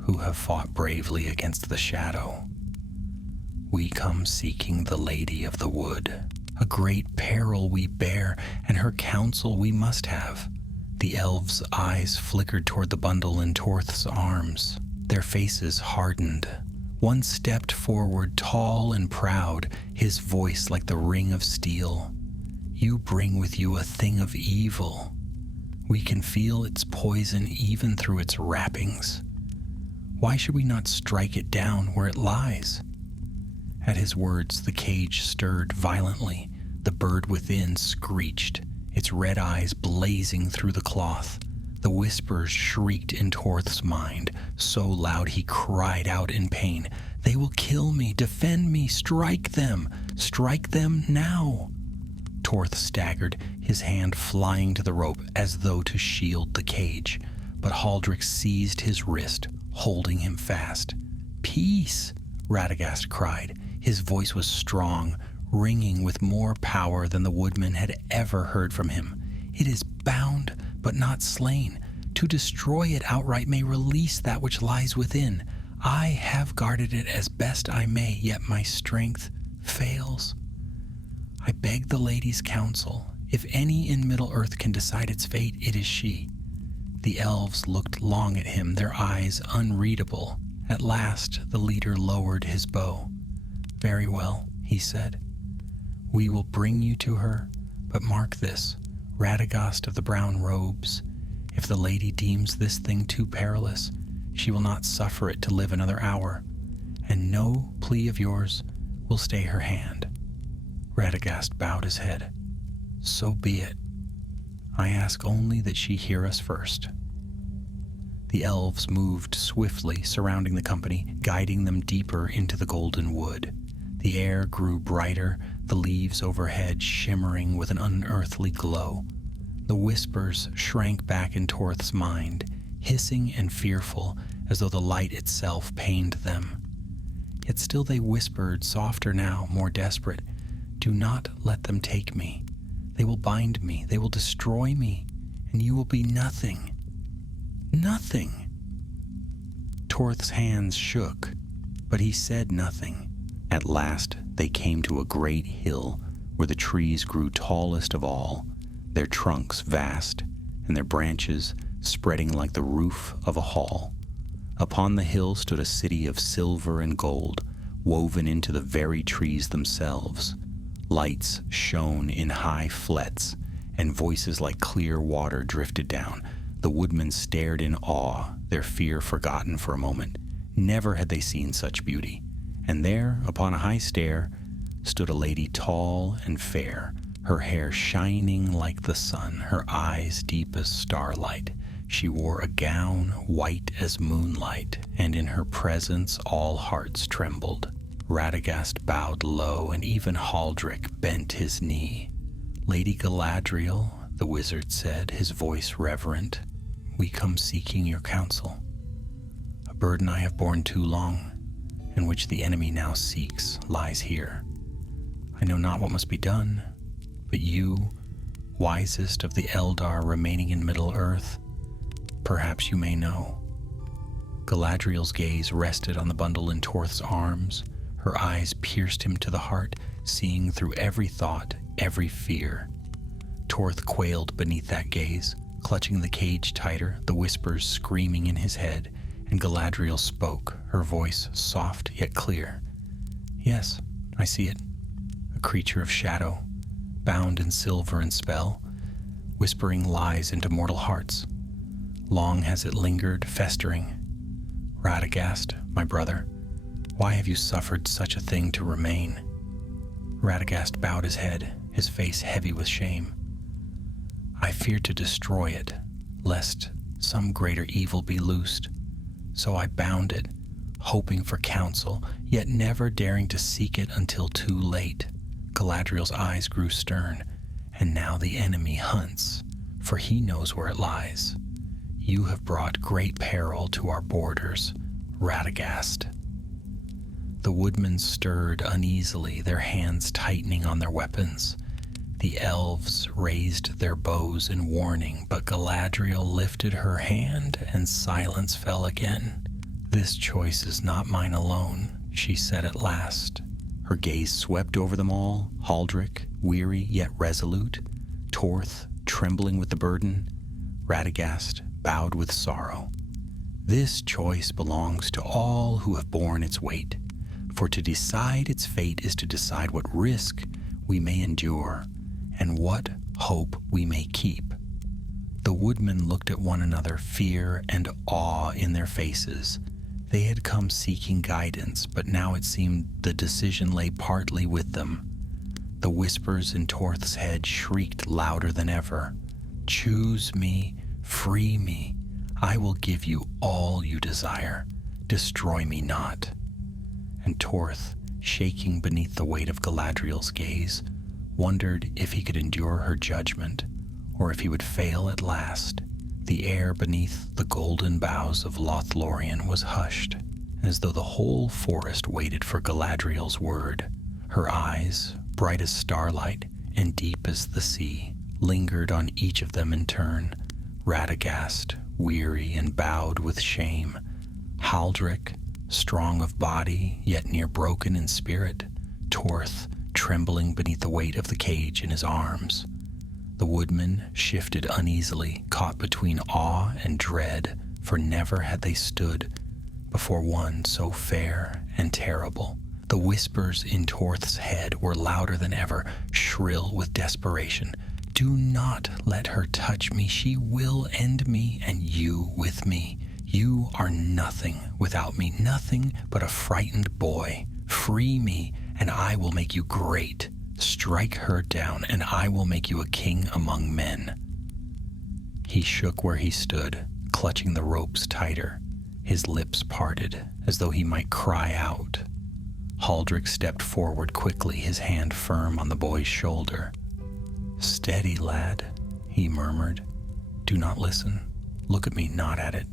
who have fought bravely against the shadow. We come seeking the Lady of the Wood. A great peril we bear, and her counsel we must have. The elves' eyes flickered toward the bundle in Torth's arms. Their faces hardened. One stepped forward, tall and proud, his voice like the ring of steel. You bring with you a thing of evil. We can feel its poison even through its wrappings. Why should we not strike it down where it lies? At his words, the cage stirred violently. The bird within screeched, its red eyes blazing through the cloth. The whispers shrieked in Torth's mind, so loud he cried out in pain. They will kill me, defend me, strike them now. Torth staggered, his hand flying to the rope as though to shield the cage. But Haldrick seized his wrist, holding him fast. Peace, Radagast cried. His voice was strong, ringing with more power than the woodman had ever heard from him. It is bound, but not slain. To destroy it outright may release that which lies within. I have guarded it as best I may, yet my strength fails. I beg the lady's counsel. If any in Middle-earth can decide its fate, it is she." The elves looked long at him, their eyes unreadable. At last, the leader lowered his bow. "Very well," he said. "We will bring you to her, but mark this, Radagast of the brown robes. If the lady deems this thing too perilous, she will not suffer it to live another hour, and no plea of yours will stay her hand." Radagast bowed his head. "So be it. I ask only that she hear us first." The elves moved swiftly, surrounding the company, guiding them deeper into the golden wood. The air grew brighter, the leaves overhead shimmering with an unearthly glow. The whispers shrank back in Torth's mind, hissing and fearful, as though the light itself pained them. Yet still they whispered, softer now, more desperate, "Do not let them take me. They will bind me, they will destroy me, and you will be nothing. Nothing." Torth's hands shook, but he said nothing. At last they came to a great hill where the trees grew tallest of all, their trunks vast, and their branches spreading like the roof of a hall. Upon the hill stood a city of silver and gold, woven into the very trees themselves. Lights shone in high flets, and voices like clear water drifted down. The woodmen stared in awe, their fear forgotten for a moment. Never had they seen such beauty. And there, upon a high stair, stood a lady tall and fair, her hair shining like the sun, her eyes deep as starlight. She wore a gown white as moonlight, and in her presence all hearts trembled. Radagast bowed low, and even Haldric bent his knee. "Lady Galadriel," the wizard said, his voice reverent, "we come seeking your counsel. A burden I have borne too long, and which the enemy now seeks, lies here. I know not what must be done, but you, wisest of the Eldar remaining in Middle-earth, perhaps you may know." Galadriel's gaze rested on the bundle in Torth's arms. Her eyes pierced him to the heart, seeing through every thought, every fear. Torth quailed beneath that gaze, clutching the cage tighter, the whispers screaming in his head, and Galadriel spoke, her voice soft yet clear. "Yes, I see it. A creature of shadow, bound in silver and spell, whispering lies into mortal hearts. Long has it lingered, festering. Radagast, my brother, why have you suffered such a thing to remain?" Radagast bowed his head, his face heavy with shame. "I feared to destroy it, lest some greater evil be loosed. So I bound it, hoping for counsel, yet never daring to seek it until too late." Galadriel's eyes grew stern. "And now the enemy hunts, for he knows where it lies. You have brought great peril to our borders, Radagast." The woodmen stirred uneasily, their hands tightening on their weapons. The elves raised their bows in warning, but Galadriel lifted her hand and silence fell again. "This choice is not mine alone," she said at last. Her gaze swept over them all, Haldric, weary yet resolute, Torth, trembling with the burden, Radagast, bowed with sorrow. "This choice belongs to all who have borne its weight, for to decide its fate is to decide what risk we may endure, and what hope we may keep." The woodmen looked at one another, fear and awe in their faces. They had come seeking guidance, but now it seemed the decision lay partly with them. The whispers in Torth's head shrieked louder than ever. "Choose me, free me. I will give you all you desire. Destroy me not." And Torth, shaking beneath the weight of Galadriel's gaze, wondered if he could endure her judgment, or if he would fail at last. The air beneath the golden boughs of Lothlorien was hushed, as though the whole forest waited for Galadriel's word. Her eyes, bright as starlight and deep as the sea, lingered on each of them in turn. Radagast, weary and bowed with shame. Haldric, strong of body, yet near broken in spirit. Torth, trembling beneath the weight of the cage in his arms. The woodman shifted uneasily, caught between awe and dread, for never had they stood before one so fair and terrible. The whispers in Torth's head were louder than ever, shrill with desperation. Do not let her touch me. She will end me, and you with me. You are nothing without me, nothing but a frightened boy. Free me, and I will make you great. Strike her down, and I will make you a king among men. He shook where he stood, clutching the ropes tighter. His lips parted, as though he might cry out. Haldrick stepped forward quickly, his hand firm on the boy's shoulder. "Steady, lad," he murmured. "Do not listen. Look at me, not at it."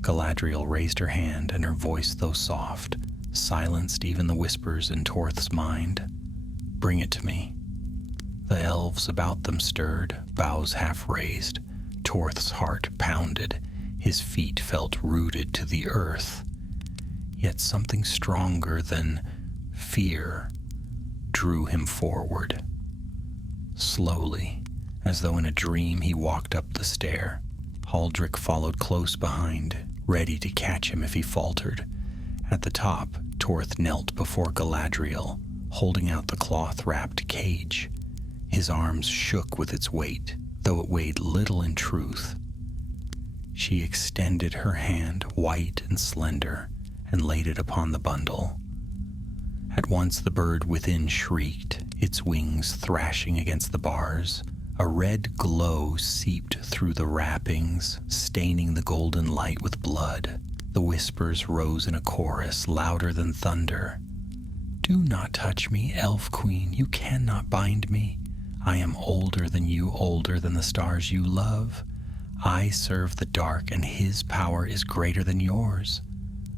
Galadriel raised her hand, and her voice, though soft, silenced even the whispers in Torth's mind. "Bring it to me." The elves about them stirred, bows half raised. Torth's heart pounded. His feet felt rooted to the earth. Yet something stronger than fear drew him forward. Slowly, as though in a dream, he walked up the stair. Haldrick followed close behind, ready to catch him if he faltered. At the top, Torth knelt before Galadriel, holding out the cloth-wrapped cage. His arms shook with its weight, though it weighed little in truth. She extended her hand, white and slender, and laid it upon the bundle. At once the bird within shrieked, its wings thrashing against the bars. A red glow seeped through the wrappings, staining the golden light with blood. The whispers rose in a chorus, louder than thunder. "Do not touch me, elf queen. You cannot bind me. I am older than you, older than the stars you love. I serve the dark, and his power is greater than yours."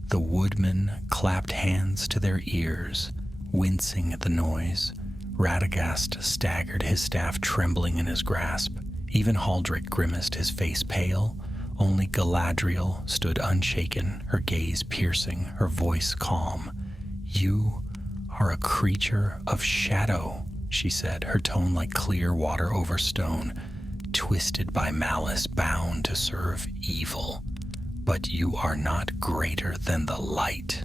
The woodmen clapped hands to their ears, wincing at the noise. Radagast staggered, his staff trembling in his grasp. Even Haldrick grimaced, his face pale. Only Galadriel stood unshaken, her gaze piercing, her voice calm. "You are a creature of shadow," she said, her tone like clear water over stone, "twisted by malice, bound to serve evil. But you are not greater than the light."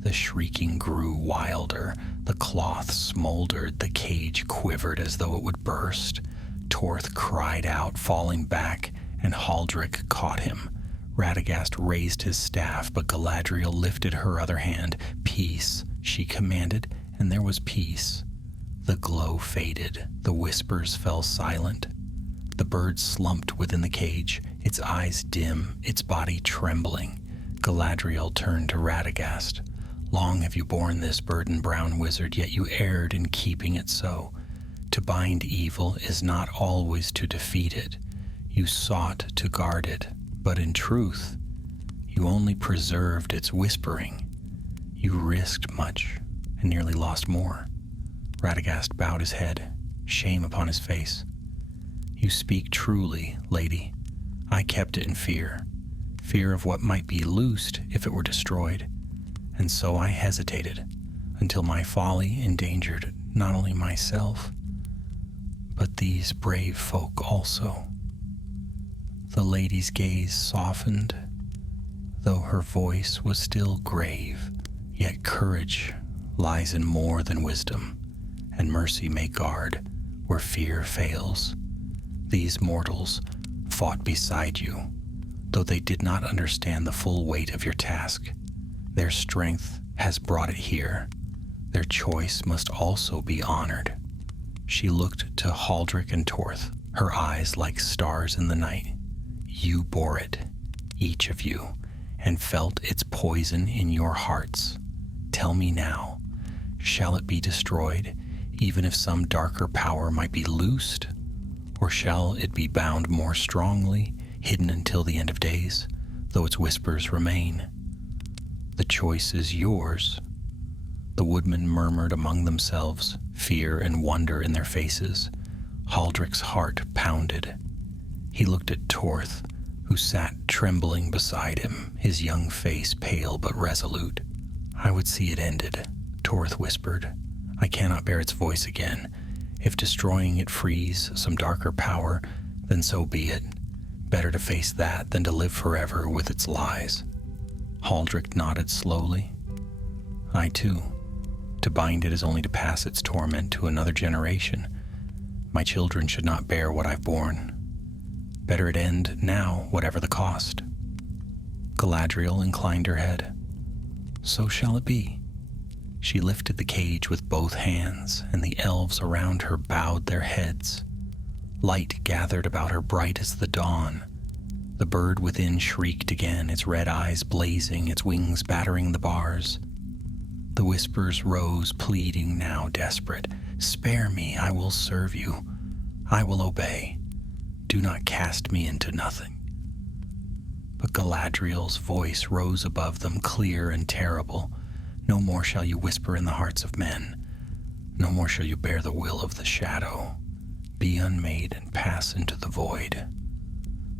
The shrieking grew wilder. The cloth smoldered. The cage quivered as though it would burst. Torth cried out, falling back, and Haldrick caught him. Radagast raised his staff, but Galadriel lifted her other hand. "Peace," she commanded, and there was peace. The glow faded. The whispers fell silent. The bird slumped within the cage, its eyes dim, its body trembling. Galadriel turned to Radagast. "Long have you borne this burden, brown wizard, yet you erred in keeping it so. To bind evil is not always to defeat it. You sought to guard it, but in truth, you only preserved its whispering. You risked much and nearly lost more." Radagast bowed his head, shame upon his face. "You speak truly, lady. I kept it in fear of what might be loosed if it were destroyed. And so I hesitated until my folly endangered not only myself, but these brave folk also." The lady's gaze softened, though her voice was still grave. Yet courage lies in more than wisdom, and mercy may guard where fear fails. These mortals fought beside you, though they did not understand the full weight of your task. Their strength has brought it here. Their choice must also be honored. She looked to Haldrick and Torth, her eyes like stars in the night. You bore it, each of you, and felt its poison in your hearts. Tell me now, shall it be destroyed, even if some darker power might be loosed? Or shall it be bound more strongly, hidden until the end of days, though its whispers remain? The choice is yours." The woodmen murmured among themselves, fear and wonder in their faces. Haldrick's heart pounded. He looked at Torth, who sat trembling beside him, his young face pale but resolute. "I would see it ended," Torth whispered. I cannot bear its voice again. If destroying it frees some darker power, then so be it. Better to face that than to live forever with its lies. Haldrick nodded slowly. I too. To bind it is only to pass its torment to another generation. My children should not bear what I've borne. Better it end now, whatever the cost. Galadriel inclined her head. So shall it be. She lifted the cage with both hands, and the elves around her bowed their heads. Light gathered about her bright as the dawn. The bird within shrieked again, its red eyes blazing, its wings battering the bars. The whispers rose, pleading, now desperate. Spare me, I will serve you. I will obey. Do not cast me into nothing. But Galadriel's voice rose above them, clear and terrible. No more shall you whisper in the hearts of men. No more shall you bear the will of the shadow. Be unmade and pass into the void.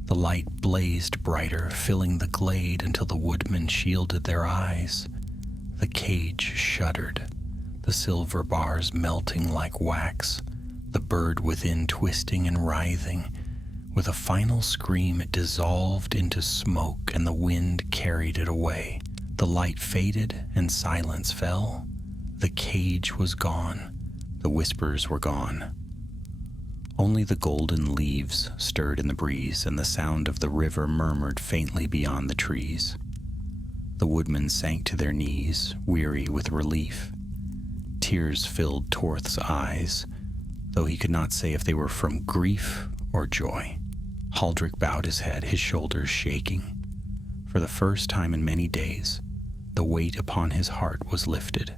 The light blazed brighter, filling the glade until the woodmen shielded their eyes. The cage shuddered, the silver bars melting like wax, the bird within twisting and writhing. With a final scream, it dissolved into smoke, and the wind carried it away. The light faded, and silence fell. The cage was gone. The whispers were gone. Only the golden leaves stirred in the breeze, and the sound of the river murmured faintly beyond the trees. The woodmen sank to their knees, weary with relief. Tears filled Torth's eyes, though he could not say if they were from grief or joy. Haldrick bowed his head, his shoulders shaking. For the first time in many days, the weight upon his heart was lifted.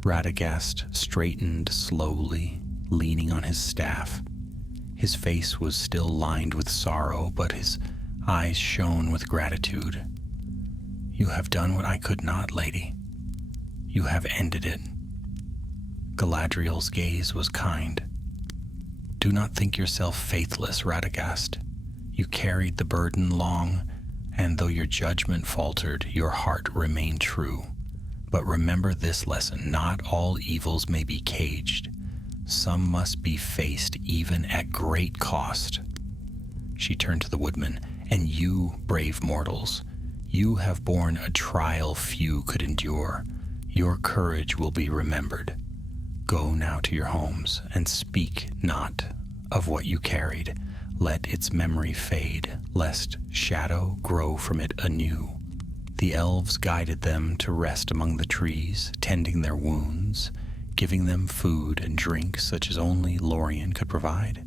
Radagast straightened slowly, leaning on his staff. His face was still lined with sorrow, but his eyes shone with gratitude. You have done what I could not, lady. You have ended it. Galadriel's gaze was kind. Do not think yourself faithless, Radagast. You carried the burden long, and though your judgment faltered, your heart remained true. But remember this lesson, not all evils may be caged. Some must be faced even at great cost. She turned to the woodman. And you, brave mortals, you have borne a trial few could endure. Your courage will be remembered. Go now to your homes, and speak not of what you carried. Let its memory fade, lest shadow grow from it anew. The elves guided them to rest among the trees, tending their wounds, giving them food and drink such as only Lorien could provide.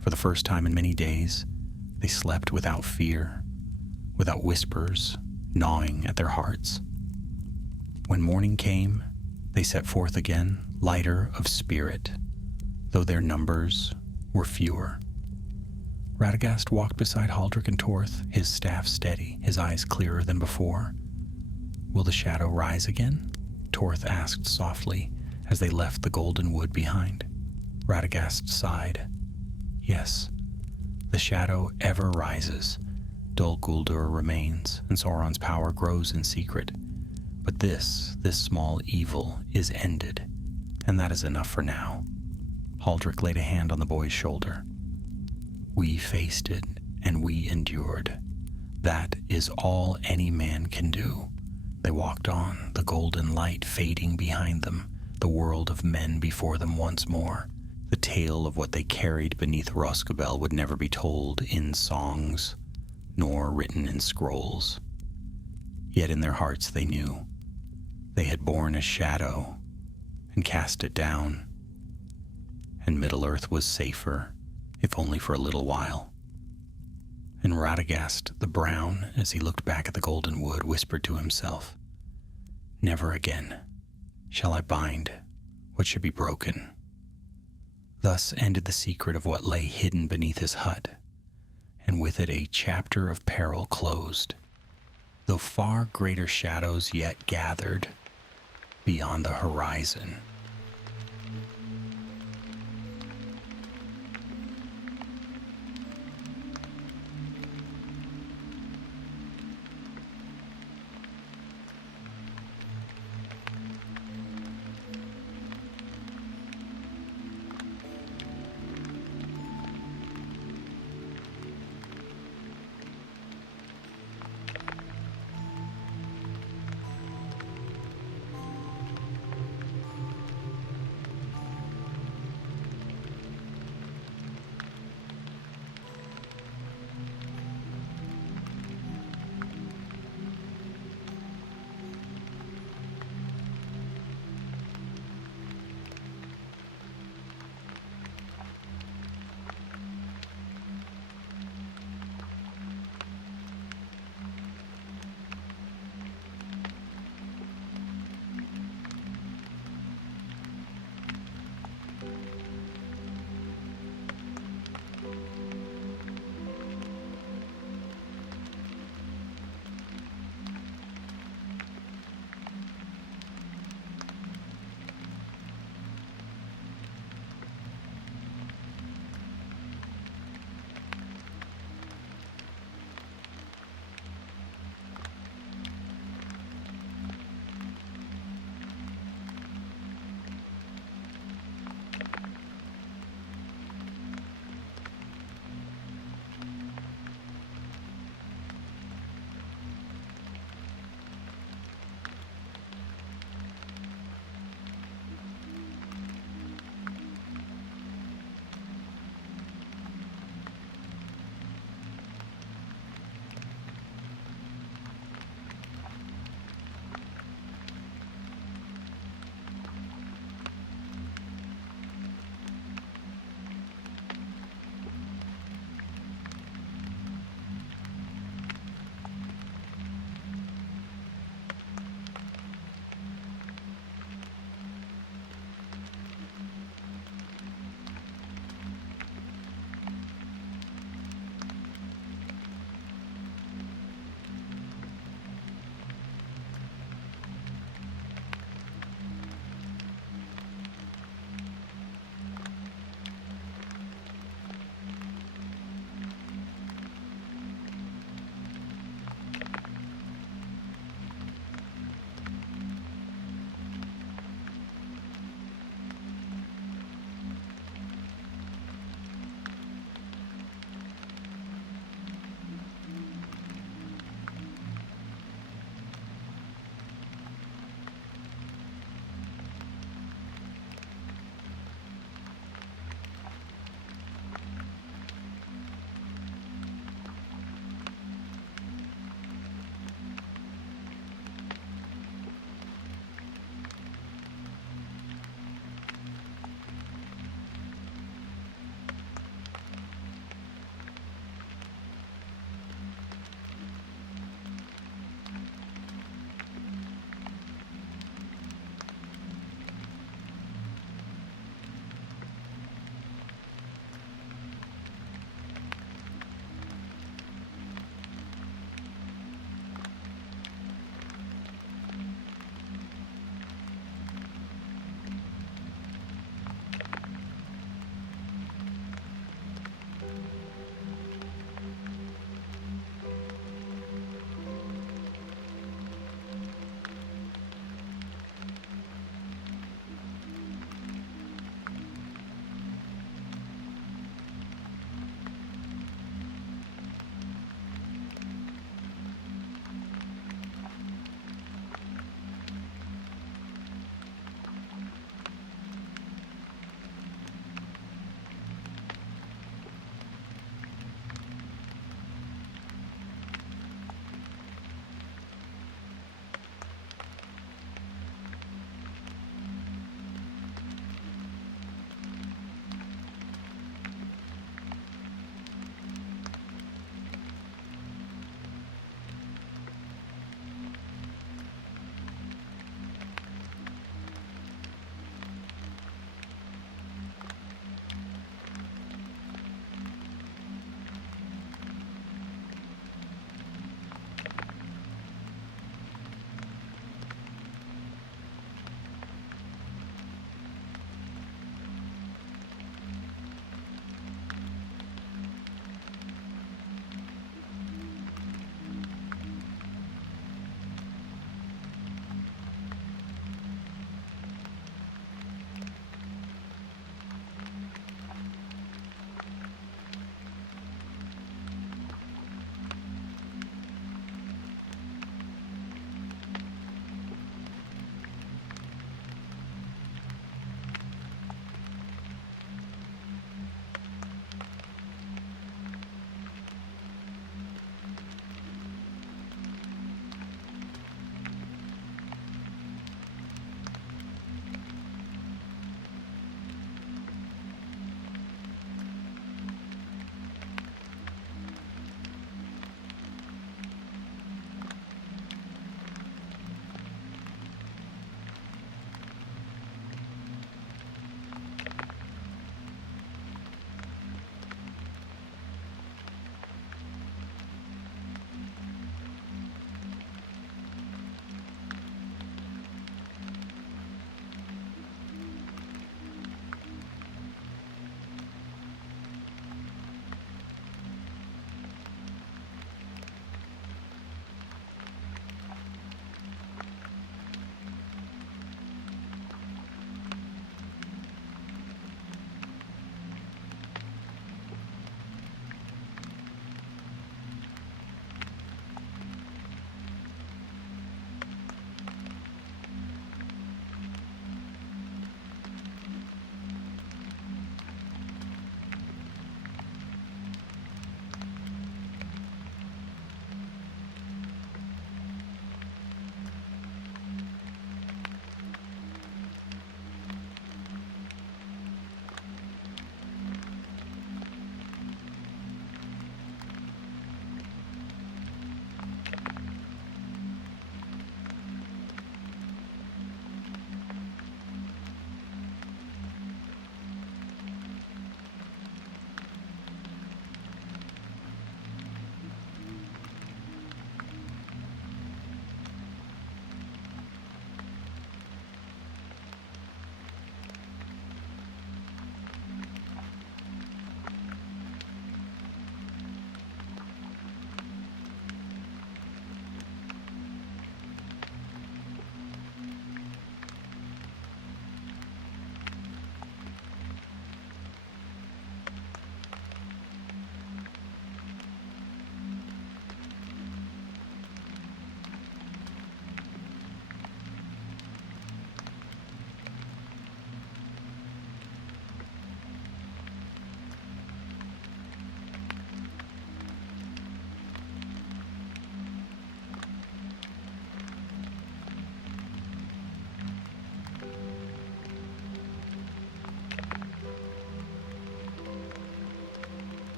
For the first time in many days, they slept without fear, without whispers gnawing at their hearts. When morning came, they set forth again, lighter of spirit, though their numbers were fewer. Radagast walked beside Haldrick and Torth, his staff steady, his eyes clearer than before. Will the shadow rise again? Torth asked softly as they left the golden wood behind. Radagast sighed. Yes, the shadow ever rises. Dol Guldur remains, and Sauron's power grows in secret. But this small evil is ended, and that is enough for now. Haldrick laid a hand on the boy's shoulder. We faced it, and we endured. That is all any man can do. They walked on, the golden light fading behind them, the world of men before them once more. The tale of what they carried beneath Rhosgobel would never be told in songs, nor written in scrolls. Yet in their hearts they knew. They had borne a shadow and cast it down, and Middle-earth was safer, if only for a little while. And Radagast the Brown, as he looked back at the golden wood, whispered to himself, Never again shall I bind what should be broken. Thus ended the secret of what lay hidden beneath his hut, and with it a chapter of peril closed, though far greater shadows yet gathered beyond the horizon.